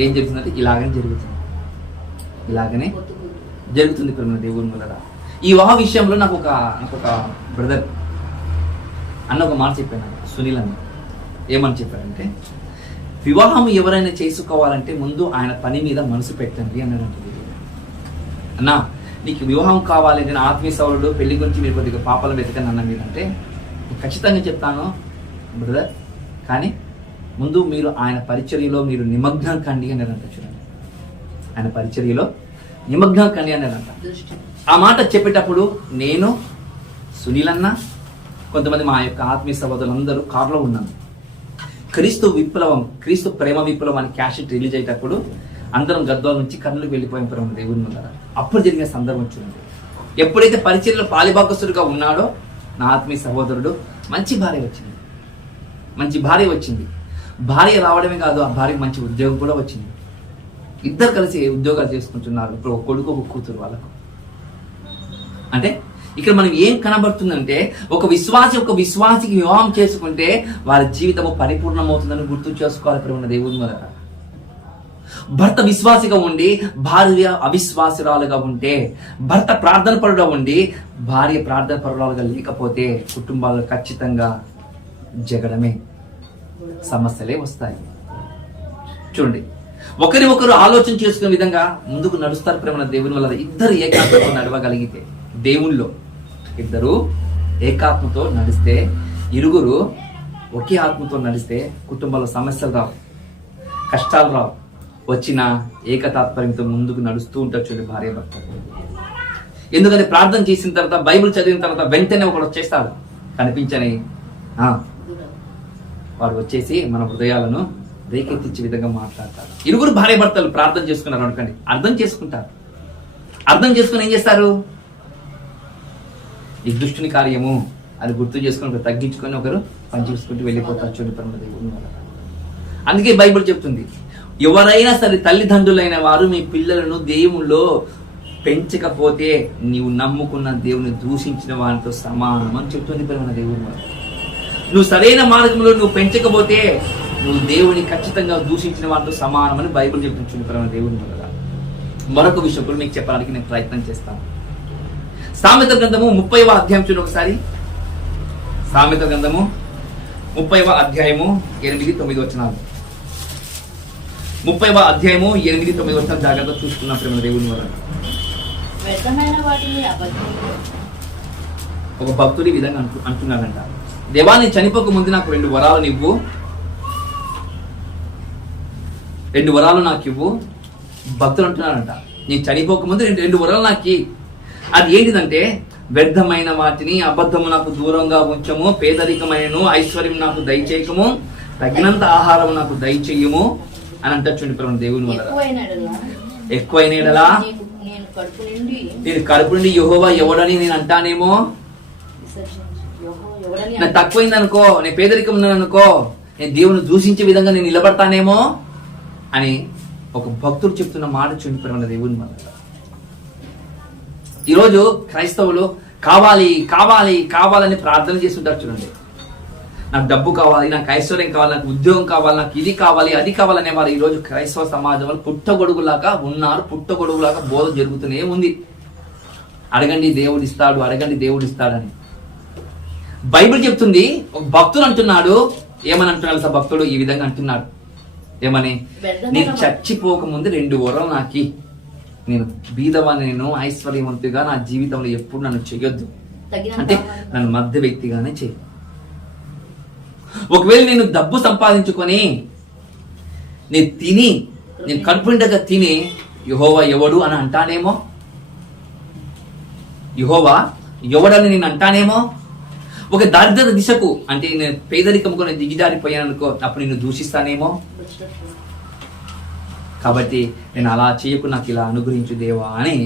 ఏం జరుగుతుందంటే ఇలాగనే జరుగుతుంది ప్రేమ దేవుని వల్ల. ఈ వివాహ విషయంలో నాకు ఒక బ్రదర్ అన్న ఒక మాట చెప్పాను, సునీల్ అన్న. ఏమని చెప్పాడంటే, వివాహం ఎవరైనా చేసుకోవాలంటే ముందు ఆయన పని మీద మనసు పెట్టండి అన్నాడు. అన్నా నీకు వివాహం కావాలి, నేను ఆత్మీయ సౌరుడు పెళ్లి గురించి మీరు కొద్దిగా పాపాలు వెతకని అన్న మీరంటే ఖచ్చితంగా చెప్తాను బ్రదర్, కానీ ముందు మీరు ఆయన పరిచర్యలో మీరు నిమగ్నం కండి అని అంట. చూడండి, ఆయన పరిచర్యలో నిమగ్నం కండి అని అంట. ఆ మాట చెప్పేటప్పుడు నేను, సునీల్ అన్న, కొంతమంది మా యొక్క ఆత్మీయ సహోదరులందరూ కారులో ఉన్నాను. క్రీస్తు విప్లవం, క్రీస్తు ప్రేమ విప్లవం అని క్యాసెట్ రిలీజ్ అయ్యేటప్పుడు అందరం గద్వాల నుంచి కర్నూలుకి వెళ్ళిపోయిన ప్రేమ దేవుని ముందర అప్పుడు జరిగిన సందర్భం చూడండి. ఎప్పుడైతే పరిచర్యలో పాలిభాగస్తుడిగా ఉన్నాడో నా ఆత్మీయ సహోదరుడు మంచి భార్య వచ్చింది, మంచి భార్య వచ్చింది. భార్య రావడమే కాదు, ఆ భార్యకు మంచి ఉద్యోగం కూడా వచ్చింది. ఇద్దరు కలిసి ఉద్యోగాలు చేసుకుంటున్నారు. ఇప్పుడు ఒక కొడుకు ఒక కూతురు వాళ్ళకు. అంటే ఇక్కడ మనం ఏం కనబడుతుందంటే ఒక విశ్వాసికి వివాహం చేసుకుంటే వారి జీవితము పరిపూర్ణమవుతుందని గుర్తు చేసుకోవాలి. ఇక్కడ ఉన్న దేవుని వల్ల భర్త విశ్వాసిగా ఉండి భార్య అవిశ్వాసురాలుగా ఉంటే, భర్త ప్రార్థన పరుడుగా ఉండి భార్య ప్రార్థన పరురాలుగా లేకపోతే కుటుంబాల్లో ఖచ్చితంగా జగడమే, సమస్యలే వస్తాయి. చూడండి, ఒకరు ఆలోచన చేసుకునే విధంగా ముందుకు నడుస్తారు ప్రేమ దేవుని వల్ల. ఇద్దరు ఏకాత్మతో నడవగలిగితే, దేవుళ్ళో ఇద్దరు ఏకాత్మతో నడిస్తే, ఇరుగురు ఒకే ఆత్మతో నడిస్తే కుటుంబంలో సమస్యలు రావు, కష్టాలు రావు. వచ్చిన ఏకతాత్పర్యంతో ముందుకు నడుస్తూ ఉంటారు. చూడండి, భార్య భర్త. ఎందుకంటే ప్రార్థన చేసిన తర్వాత, బైబిల్ చదివిన తర్వాత వెంటనే ఒకడు వచ్చేస్తాడు, కనిపించని వాడు వచ్చేసి మన హృదయాలను రేకెత్తించే విధంగా మాట్లాడతారు. ఇరుగురు భార్య భర్తలు ప్రార్థన చేసుకున్నారు అనుకోండి, అర్థం చేసుకుంటారు. అర్థం చేసుకుని ఏం చేస్తారు? ఈ దుష్టుని కార్యము అది గుర్తు చేసుకుని ఒకరు తగ్గించుకొని ఒకరు పని చేసుకుంటూ వెళ్ళిపోతారు. చూడండి పరమ దేవుని వల్ల. అందుకే బైబిల్ చెప్తుంది, ఎవరైనా సరే తల్లిదండ్రులైన వారు మీ పిల్లలను దేవుల్లో పెంచకపోతే నీవు నమ్ముకున్న దేవుని దూషించిన వారితో సమానం అని చెప్తుంది పరమ దేవుని వల్ల. నువ్వు సరైన మార్గంలో నువ్వు పెంచకపోతే నువ్వు దేవుని ఖచ్చితంగా దూషించిన వారితో సమానమని బైబిల్ చెప్తుంది పరమ దేవుని వల్ల. మరొక విషయం కూడా మీకు చెప్పడానికి నేను ప్రయత్నం చేస్తాను. సామెత గ్రంథము 30వ అధ్యాయం చూడండి ఒకసారి. సామెత గ్రంథము 30వ అధ్యాయము 8-9 వచనాలు. 30వ అధ్యాయము 8-9 వచనాలు జాగ్రత్త చూసుకున్నాం ప్రేమ దేవుని వల్ల. ఒక భక్తుడి విధంగా అంటున్నాడంట, దేవా నేను చనిపోక ముందు నాకు 2 వరాలు ఇవ్వు, 2 వరాలు నాకు ఇవ్వు. భక్తులు అంటున్నాడంట, నేను చనిపోక ముందు 2 వరాలు నాకు. అది ఏంటిదంటే, వ్యర్థమైన వాటిని అబద్ధము నాకు దూరంగా ఉంచము, పేదరికమైనను ఐశ్వర్యం నాకు దయచేయకము, తగినంత ఆహారం నాకు దయచేయము అని అంటారు. చూడండి దేవుని వల్ల. ఎక్కువైన ఎడలా నేను కడుపు నుండి యెహోవా ఎవడని నేను అంటానేమో, నాకు తక్కువైంది అనుకో, నేను పేదరికం ఉన్నాననుకో, నేను దేవుని దూషించే విధంగా నేను నిలబడతానేమో అని ఒక భక్తుడు చెప్తున్న మాట చూడండి దేవుని వల్ల. ఈరోజు క్రైస్తవులు కావాలి కావాలి కావాలని ప్రార్థన చేస్తుంటారు. చూడండి, నాకు డబ్బు కావాలి, నాకు ఐశ్వర్యం కావాలి, నాకు ఉద్యోగం కావాలి, నాకు ఇది కావాలి అది కావాలనే వారు ఈరోజు క్రైస్తవ సమాజంలో పుట్టగొడుగులాగా ఉన్నారు. పుట్టగొడుగులాగా బోధ జరుగుతూనే ఉంది. అడగండి దేవుడు ఇస్తాడు, అడగండి దేవుడు ఇస్తాడని బైబిల్ చెప్తుంది. ఒక భక్తుడు అంటున్నాడు, ఏమని అంటున్నాడు సార్? భక్తుడు ఈ విధంగా అంటున్నాడు, ఏమని? నేను చచ్చిపోక ముందు 2 వరాలు నాకి, నేను బీదవాన్ని, నేను ఐశ్వర్యవంతుగా నా జీవితంలో ఎప్పుడు నన్ను చెయ్యొద్దు, అంటే నన్ను మధ్య వ్యక్తిగానే చెయ్యి. ఒకవేళ నేను డబ్బు సంపాదించుకొని నేను కడుపు నిండగా తిని యెహోవా ఎవడు అని అంటానేమో, యెహోవా ఎవడని నేను అంటానేమో, ఒక దారిద్ర దిశకు అంటే నేను పేదరికంకు నేను దిగిజారిపోయాను అనుకో, అప్పుడు నిన్ను దూషిస్తానేమో. కాబట్టి నేను అలా చేయకు, నాకు ఇలా అనుగ్రహించు దేవా అని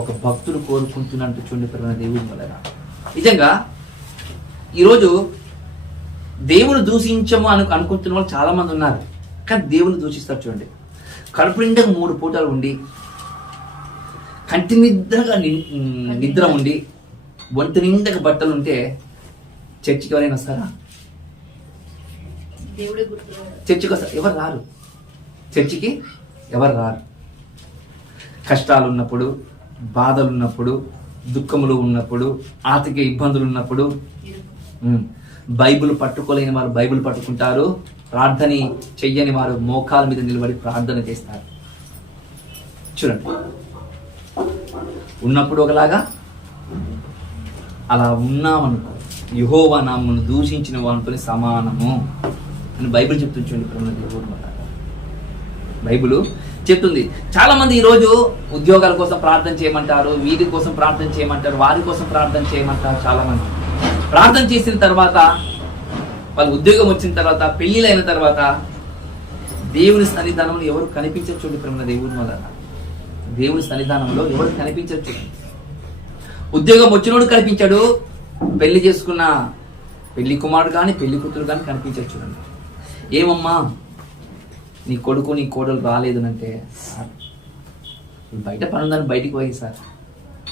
ఒక భక్తుడు కోరుకుంటున్నట్టు చూడండి దేవుని వల్ల. నిజంగా ఈరోజు దేవుని దూషించము అనుకుంటున్న వాళ్ళు చాలా మంది ఉన్నారు, కానీ దేవుని దూషిస్తారు. చూడండి, కడుపు నిండగా 3 పూటలు ఉండి, కంటి నిద్ర ఉండి, ఒంటి నిండగా బట్టలు ఉంటే చర్చికి ఎవరైనా వస్తారా? చర్చికి వస్తారు? ఎవరు రారు. చర్చికి ఎవరు రారు. కష్టాలు ఉన్నప్పుడు, బాధలు ఉన్నప్పుడు, దుఃఖములు ఉన్నప్పుడు, ఆర్థిక ఇబ్బందులు ఉన్నప్పుడు బైబిల్ పట్టుకోలేని వారు బైబిల్ పట్టుకుంటారు, ప్రార్థన చెయ్యని వారు మోకాల మీద నిలబడి ప్రార్థన చేస్తారు. చూడండి, ఉన్నప్పుడు ఒకలాగా, అలా ఉన్నామనుకో యెహోవా నామమును దూషించిన వానితో సమానము అని బైబిల్ చెప్తుంది. చూడండి ప్రేమ దేవుడు వల్ల బైబిల్ చెప్తుంది. చాలా మంది ఈరోజు ఉద్యోగాల కోసం ప్రార్థన చేయమంటారు, వీరి కోసం ప్రార్థన చేయమంటారు, వారి కోసం ప్రార్థన చేయమంటారు. చాలా మంది ప్రార్థన చేసిన తర్వాత, వాళ్ళు ఉద్యోగం వచ్చిన తర్వాత, పెళ్లిళ్ళైన తర్వాత దేవుని సన్నిధానంలో ఎవరు కనిపించరు. చూడండి ప్రేమ దేవుని వల్ల దేవుని సన్నిధానంలో ఎవరు కనిపించరు. చూడండి, ఉద్యోగం వచ్చినోడు కనిపించాడు, పెళ్లి చేసుకున్న పెళ్లి కుమారుడు కానీ పెళ్లి కూతురు కానీ కనిపించరు. చూడండి, ఏమమ్మా నీ కొడుకు నీ కోడలు రాలేదు అంటే, బయట పనుందని బయటికి పోయి సార్.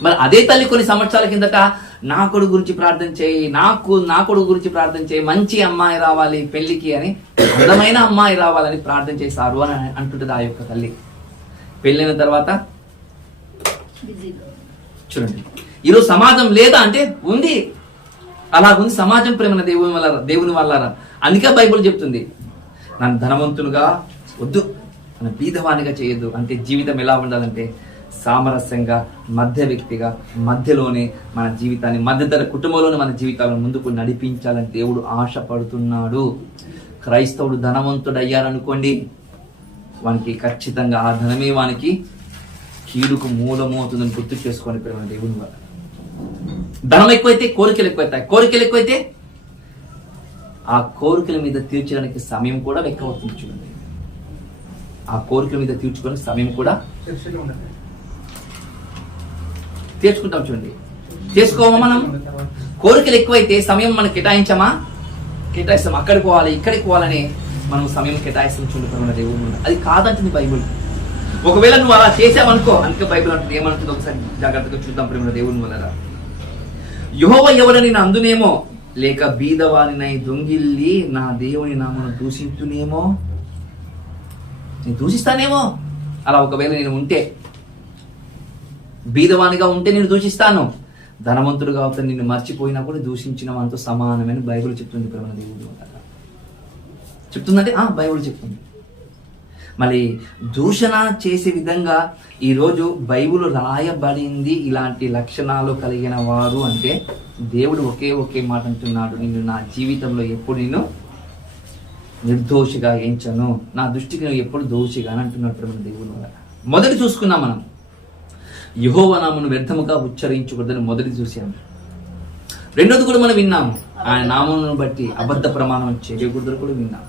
మరి అదే తల్లి కొన్ని సంవత్సరాల కిందట నా కొడుకు గురించి ప్రార్థన చేయి, నా కొడుకు గురించి ప్రార్థన చేయి, మంచి అమ్మాయి రావాలి పెళ్లికి అని, అందమైన అమ్మాయి రావాలని ప్రార్థన చేశారు అని అంటుంటుంది ఆ యొక్క తల్లి. పెళ్ళైన తర్వాత చూడండి, ఈరోజు సమాజం లేదా అంటే ఉంది, అలాగుంది సమాజం. ప్రేమ దేవుని వల్ల అందుకే బైబిల్ చెప్తుంది, నన్ను ధనవంతులుగా వద్దు, నన్ను బీదవానిగా చేయొద్దు. అంటే జీవితం ఎలా ఉండాలంటే సామరస్యంగా, మధ్య వ్యక్తిగా, మధ్యలోనే మన జీవితాన్ని, మధ్యతర కుటుంబంలోనే మన జీవితాలను ముందుకు నడిపించాలని దేవుడు ఆశపడుతున్నాడు. క్రైస్తవుడు ధనవంతుడు అయ్యారనుకోండి, వానికి ఖచ్చితంగా ఆ ధనమే వానికి కీడుకు మూలమవుతుందని గుర్తు చేసుకొని ప్రేమ దేవుని వల్ల. ధనం ఎక్కువైతే కోరికలు ఎక్కువైతాయి, కోరికలు ఎక్కువైతే ఆ కోరికల మీద తీర్చడానికి సమయం కూడా ఎక్కువవుతుంది. చూడండి, ఆ కోరికల మీద తీర్చుకోవడానికి సమయం కూడా తీర్చుకుంటాం. చూడండి, చేసుకోమా మనం? కోరికలు ఎక్కువైతే సమయం మనం కేటాయిస్తాం. అక్కడికి పోవాలి, ఇక్కడికి పోవాలని మనం సమయం కేటాయిస్తాం. చూడండి దేవుడు, అది కాదంటుంది బైబిల్. ఒకవేళ నువ్వు అలా చేసావనుకో, అందుకే బైబిల్ అంటుంది, ఏమంటుంది ఒకసారి జాగ్రత్తగా చూద్దాం ప్రేమ దేవుని వల్ల. యెహోవా ఎవడని నా అందునేమో, లేక బీదవానినై దొంగిల్లి నా దేవుని నామను దూషించునేమో. నేను దూషిస్తానేమో, అలా ఒకవేళ నేను ఉంటే, బీదవానిగా ఉంటే నేను దూషిస్తాను, ధనవంతుడుగా అవుతా నిన్ను మర్చిపోయినా కూడా దూషించిన వానితో సమానమైన బైబిల్ చెప్తుంది ప్రేమ దేవుడు. చెప్తుందంటే బైబిల్ చెప్తుంది. మళ్ళీ దూషణ చేసే విధంగా ఈరోజు బైబిల్ రాయబడింది ఇలాంటి లక్షణాలు కలిగిన వారు అంటే, దేవుడు ఒకే మాట అంటున్నాడు, నిన్ను నా జీవితంలో ఎప్పుడు నేను నిర్దోషిగా ఎంచను, నా దృష్టికి నువ్వు ఎప్పుడు దోషిగా అని అంటున్నాడు ప్రేమ దేవుని వల్ల. మొదటి చూసుకున్నాం మనం, యెహోవా నామమును వ్యర్థముగా ఉచ్చరించకూడదని మొదటి చూసాము. రెండోది కూడా మనం విన్నాము, ఆయన నామమును బట్టి అబద్ధ ప్రమాణం చేయకూడదని కూడా విన్నాము.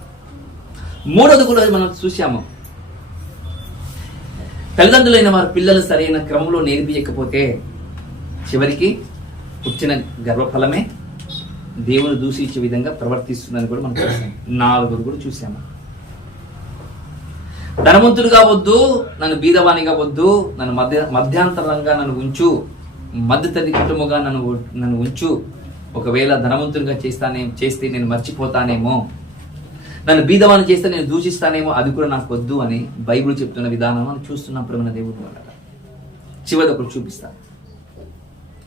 మూడోది కూడా మనం చూసాము, తల్లిదండ్రులైన వారు పిల్లలు సరైన క్రమంలో నేర్పించకపోతే చివరికి పుట్టిన గర్వఫలమే దేవుని దూషించే విధంగా ప్రవర్తిస్తుందని కూడా మనం చూసాం. నాలుగురు కూడా చూసాము, ధనవంతుడుగా వద్దు, నన్ను బీదవానిగా వద్దు, నన్ను మధ్యాంతరంగా నన్ను ఉంచు, మధ్యతరగతి కుటుంబంగా నన్ను ఉంచు. ఒకవేళ ధనవంతుడిగా చేస్తే నేను మర్చిపోతానేమో, నన్ను బీదవాన్ని చేస్తే నేను దూషిస్తానేమో, అది కూడా నాకు వద్దు అని బైబిల్ చెప్తున్న విధానం మనం చూస్తున్నాం ప్రేమ దేవుడు వల్ల. చివరి ఒకటి చూపిస్తాను,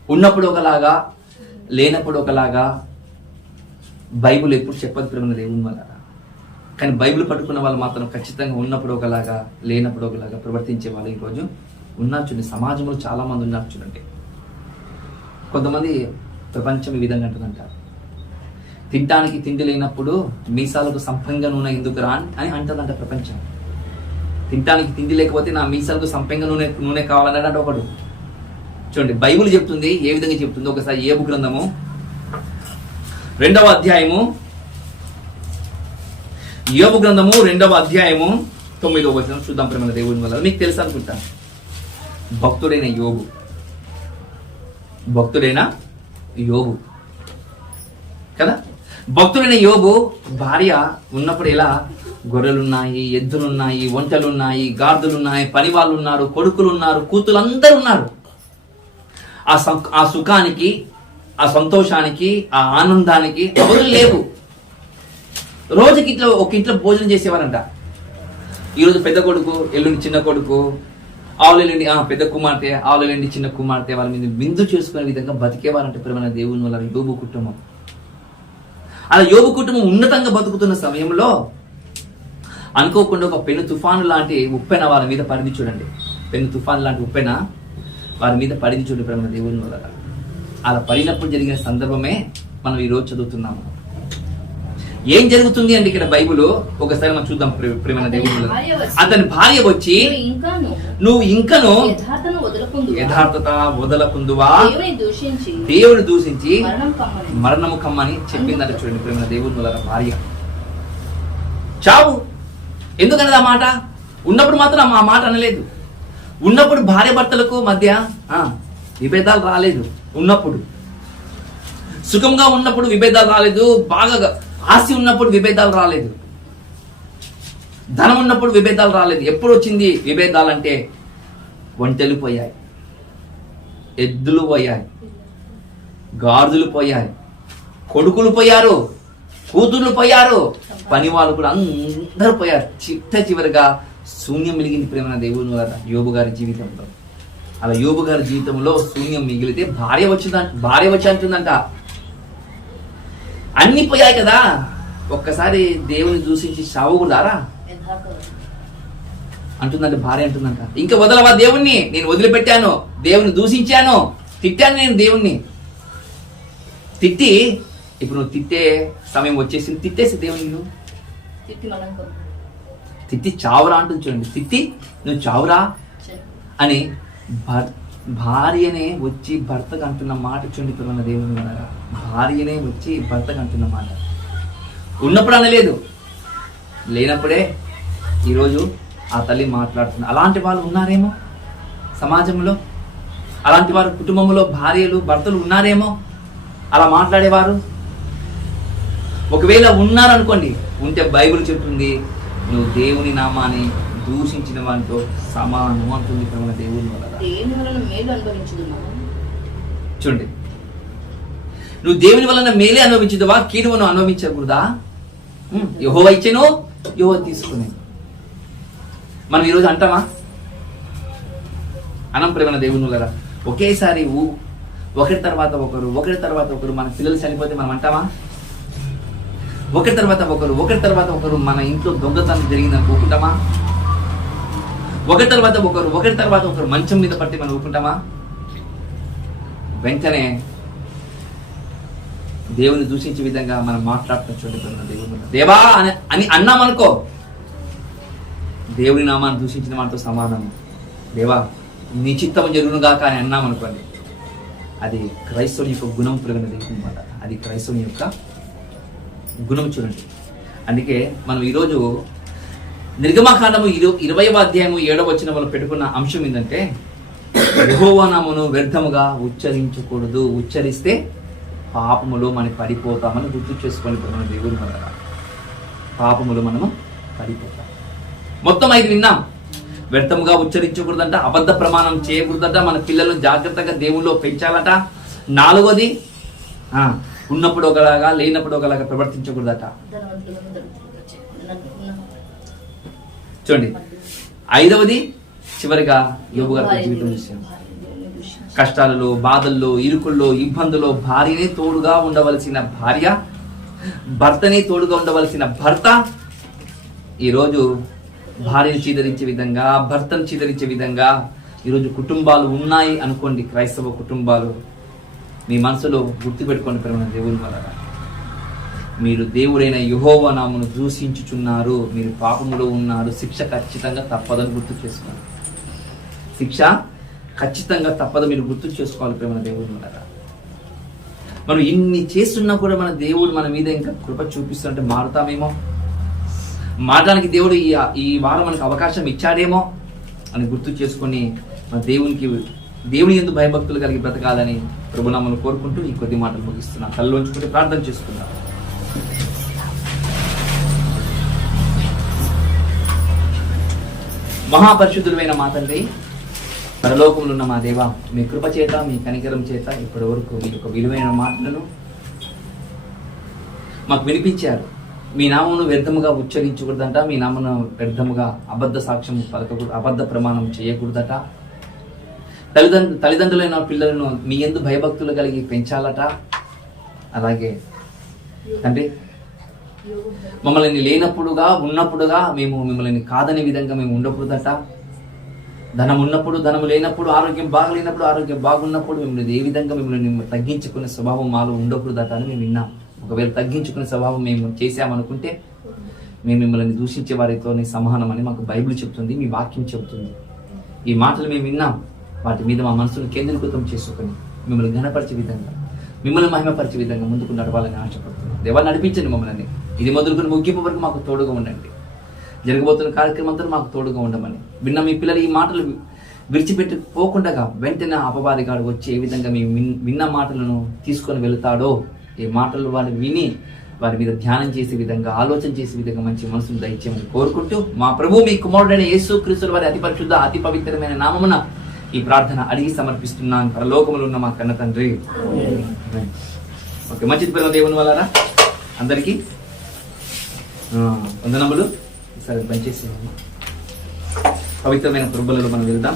ఉన్నప్పుడు ఒకలాగా లేనప్పుడు ఒకలాగా బైబిల్ ఎప్పుడు చెప్పదు ప్రేమ దేవుని వల్ల. కానీ బైబిల్ పట్టుకున్న వాళ్ళు మాత్రం ఖచ్చితంగా ఉన్నప్పుడు ఒకలాగా లేనప్పుడు ఒకలాగా ప్రవర్తించే వాళ్ళు ఈరోజు ఉన్నారు. చూడండి, సమాజంలో చాలా మంది ఉన్నారు. చూడండి, కొంతమంది ప్రపంచం ఈ విధంగా అంటుందంటారు, తినటానికి తిండి లేనప్పుడు మీసాలకు సంపంగ నూనె ఎందుకు రా అని అంటదంట ప్రపంచం. తినటానికి తిండి లేకపోతే నా మీసాలకు సంపంగ నూనె కావాలన్నాడు ఒకడు. చూడండి, బైబిల్ చెప్తుంది, ఏ విధంగా చెప్తుంది ఒకసారి యోబు గ్రంథము 2వ అధ్యాయము, యోబు గ్రంథము 2వ అధ్యాయము 9వ వచనం చూద్దాం ప్రేమ దేవుని వల్ల. మీకు తెలుసు అనుకుంటా, భక్తుడైన యోబు కదా, భక్తుడైన యోబు భార్య ఉన్నప్పుడు ఎలా గొర్రెలున్నాయి, ఎద్దులున్నాయి, ఒంటలున్నాయి, గాడిదలున్నాయి, పని వాళ్ళు ఉన్నారు, కొడుకులు ఉన్నారు, కూతులందరూ ఉన్నారు. ఆ సుఖానికి, ఆ సంతోషానికి, ఆ ఆనందానికి ఎవరు లేవు. రోజుకి ఒక ఇంట్లో భోజనం చేసేవారంట. ఈరోజు పెద్ద కొడుకు, ఎల్లుండి చిన్న కొడుకు, ఆవులెల్లుండి పెద్ద కుమార్తె, ఆవులెల్లుండి చిన్న కుమార్తె, వాళ్ళ మీద విందు చేసుకునే విధంగా బతికేవారంట ప్రేమ దేవుని వల్ల యోబు కుటుంబం. అలా యోబు కుటుంబం ఉన్నతంగా బతుకుతున్న సమయంలో అనుకోకుండా ఒక పెను తుఫాను లాంటి ఉప్పెన వాళ్ళ మీద పడింది. చూడండి, పెను తుఫాను లాంటి ఉప్పెన వారి మీద పడింది చూడు ప్రేమ దేవుని వల్ల. అలా పడినప్పుడు జరిగిన సందర్భమే మనం ఈరోజు చదువుతున్నాము. ఏం జరుగుతుంది అంటే ఇక్కడ బైబిల్ ఒకసారి మనం చూద్దాం ప్రేమ దేవుని. అతని భార్య వచ్చి నువ్వు ఇంకను యథార్థత వదలకుందువా, దేవుని దూషించి మరణము కమ్మని చెప్పిందంట. చూడండి ప్రేమ దేవుని వల్ల భార్య చావు. ఎందుకన్నది ఆ మాట? ఉన్నప్పుడు మాత్రం ఆ మాట అనలేదు. ఉన్నప్పుడు భార్య భర్తలకు మధ్య విభేదాలు రాలేదు. ఉన్నప్పుడు సుఖంగా ఉన్నప్పుడు విభేదాలు రాలేదు. బాగా ఆస్తి ఉన్నప్పుడు విభేదాలు రాలేదు. ధనం ఉన్నప్పుడు విభేదాలు రాలేదు. ఎప్పుడు వచ్చింది విభేదాలంటే? ఒంటెలు పోయాయి, ఎద్దులు పోయాయి, గాడిదలు పోయాయి, కొడుకులు పోయారు, కూతుర్లు పోయారు, పని వాళ్ళు కూడా అందరూ పోయారు. చివరిగా శూన్యం మిగిలింది ప్రేమ దేవుని వల్ల యోబు గారి జీవితంలో. అలా యోబు గారి జీవితంలో శూన్యం మిగిలితే భార్య వచ్చి అంటుందంట, అన్ని పోయాయి కదా, ఒక్కసారి దేవుని దూషించి సావకూడదారా అంటుందంట. భార్య అంటుందంట, ఇంకా వదలవా దేవుణ్ణి? నేను వదిలిపెట్టాను, దేవుని దూషించాను, తిట్టాను, నేను దేవుణ్ణి తిట్టి, ఇప్పుడు నువ్వు తిట్టే సమయం వచ్చేసింది. తిట్టేసి దేవుని నువ్వు తిట్టి చావురా అంటుంది. చూడండి, తిట్టి నువ్వు చావురా అని భార్యనే వచ్చి భర్తకు అంటున్న మాట. చూడండి పిల్లల దేవుని వల్ల భార్యనే వచ్చి భర్తకు అంటున్న మాట. ఉన్నప్పుడు అనలేదు, లేనప్పుడే ఈరోజు ఆ తల్లి మాట్లాడుతుంది. అలాంటి వాళ్ళు ఉన్నారేమో సమాజంలో, అలాంటి వారు కుటుంబంలో భార్యలు భర్తలు ఉన్నారేమో అలా మాట్లాడేవారు. ఒకవేళ ఉన్నారనుకోండి, ఉంటే బైబిల్ చెప్తుంది నువ్వు దేవుని నామాన్ని దూషించిన వాటితో సమానం అంటుంది మన దేవుని వల్ల. చూడండి, నువ్వు దేవుని వలన మేలే అనుభవించదువా, కీడును అనుభవించకూడదా? యెహోవా ఇచ్చెను, యెహోవా తీసుకుని. మనం ఈరోజు అంటామా? అనం ప్రేమ దేవుని వల్ల. ఒకేసారి ఒకరి తర్వాత ఒకరు మన పిల్లలు చనిపోతే మనం అంటామా? ఒకరి తర్వాత ఒకరు మన ఇంట్లో దొంగతనం జరిగిందని ఒప్పుకుంటామా? ఒకరి తర్వాత ఒకరు మంచం మీద పట్టి మనం ఒప్పుకుంటామా? వెంటనే దేవుని దూషించే విధంగా మనం మాట్లాడుతూ చూడండి. దేవుని దేవా అని అన్నామనుకో, దేవుని నామాన్ని దూషించిన వాటితో సమానం. దేవా నీ చిత్తం జరుగునుగాక అని అన్నామనుకోండి, అది క్రైస్తవుని యొక్క గుణం పెరిగిన దేవుని మాట. అది క్రైస్తవుని యొక్క గుణం. చూడండి, అందుకే మనం ఈరోజు నిర్గమకాండము 20వ అధ్యాయము 7వ వచనంలో పెట్టుకున్న అంశం ఏంటంటే, యెహోవా నామమును వ్యర్థముగా ఉచ్చరించకూడదు, ఉచ్చరిస్తే పాపములో మనం పడిపోతామని గుర్తు చేసుకోండి. మన దేవుని వల్ల పాపములో మనము పడిపోతాం. మొత్తం 5 విన్నాం. వ్యర్థముగా ఉచ్చరించకూడదంట, అబద్ధ ప్రమాణం చేయకూడదట, మన పిల్లలను జాగ్రత్తగా దేవుల్లో పెంచాలట. 4వది ఉన్నప్పుడు ఒకలాగా లేనప్పుడు ఒకలాగా ప్రవర్తించకూడదట. చూడండి, 5వది చివరిగా యోబు గారి జీవితం విషయం. కష్టాలలో, బాధల్లో, ఇరుకుల్లో, ఇబ్బందుల్లో భార్యనే తోడుగా ఉండవలసిన భార్య, భర్తనే తోడుగా ఉండవలసిన భర్త ఈరోజు భార్యను చీదరించే విధంగా, భర్తను చీదరించే విధంగా ఈరోజు కుటుంబాలు ఉన్నాయి అనుకోండి. క్రైస్తవ కుటుంబాలు మీ మనసులో గుర్తుపెట్టుకోండి ప్రేమ దేవుని వల్ల. మీరు దేవుడైన యెహోవా నామమును దూషించుచున్నారు, మీరు పాపములో ఉన్నారు, శిక్ష ఖచ్చితంగా తప్పదని గుర్తు చేసుకోండి. శిక్ష ఖచ్చితంగా తప్పదు, మీరు గుర్తు చేసుకోవాలి ప్రేమ దేవుని వల్ల. మనం ఇన్ని చేస్తున్నా కూడా మన దేవుడు మన మీద ఇంకా కృప చూపిస్తుంటే మారుతామేమో, మారడానికి దేవుడు ఈ వారం మనకు అవకాశం ఇచ్చాడేమో అని గుర్తు చేసుకొని మన దేవుని యందు భయభక్తులు కలిగి బ్రతకాలని ప్రభునామను కోరుకుంటూ ఈ కొద్ది మాటలు ముగిస్తున్నా. కళ్ళలోంచుకుంటే ప్రార్థన చేసుకున్నాం. మహాపరిశుద్ధుడైన మా తండ్రి, పరలోకములో ఉన్న మా దేవా, మీ కృప చేత, మీ కనికరం చేత ఇప్పటి వరకు మీ యొక్క విలువైన మాటలను మాకు వినిపించారు. మీ నామమును వ్యర్థముగా ఉచ్చరించకూడదంట, మీ నామను వ్యర్థముగా అబద్ధ సాక్ష్యం పలకకూడదు, అబద్ధ ప్రమాణం చేయకూడదట. తల్లిదండ్రులైన పిల్లలను మీ యందు భయభక్తులు కలిగి పెంచాలట. అలాగే తండ్రి, మమ్మల్ని లేనప్పుడుగా ఉన్నప్పుడుగా మేము మిమ్మల్ని కాదనే విధంగా మేము ఉండకూడదట. ధనం ఉన్నప్పుడు, ధనం లేనప్పుడు, ఆరోగ్యం బాగలేనప్పుడు, ఆరోగ్యం బాగున్నప్పుడు మిమ్మల్ని ఏ విధంగా మిమ్మల్ని తగ్గించుకునే స్వభావం మాలో ఉండకూడదట అని మేము విన్నాం. ఒకవేళ తగ్గించుకునే స్వభావం మేము చేశామనుకుంటే మేము మిమ్మల్ని దూషించే వారితో సమానం అని మాకు బైబిల్ చెప్తుంది, మీ వాక్యం చెబుతుంది. ఈ మాటలు మేము విన్నాం. వాటి మీద మా మనసును కేంద్రీకృతం చేసుకొని మిమ్మల్ని ఘనపరిచే విధంగా, మిమ్మల్ని మహిమపరిచే విధంగా ముందుకు నడవాలని ఆశపడుతున్నాం. దేవా, నడిపించండి మమ్మల్ని. ఇది మొదలుకొని ముగింపు వరకు మాకు తోడుగా ఉండండి. జరగబోతున్న కార్యక్రమంతో మాకు తోడుగా ఉండమని విన్న మీ పిల్లలు ఈ మాటలు విడిచిపెట్టి పోకుండా వెంటనే అపవాదిగాడు వచ్చి ఏ విధంగా మేము విన్న మాటలను తీసుకొని వెళుతాడో, ఈ మాటలు వారిని విని వారి మీద ధ్యానం చేసే విధంగా, ఆలోచన చేసే విధంగా మంచి మనసును దయచేయమని కోరుకుంటూ మా ప్రభు మీ కుమారుడైన యేసు క్రీస్తు వారి అతి పరిశుద్ధ అతి పవిత్రమైన నామమున ఈ ప్రార్థన అడిగి సమర్పిస్తున్నాను. పరలోకములో ఉన్న మా కన్న తండ్రి. ఓకే, మంచిది పిల్లల దేవుని వాళ్ళారా, అందరికీ వందనములు. సరే, పనిచేసి పవిత్రమైన కృపలలో మనం వెళ్దాం.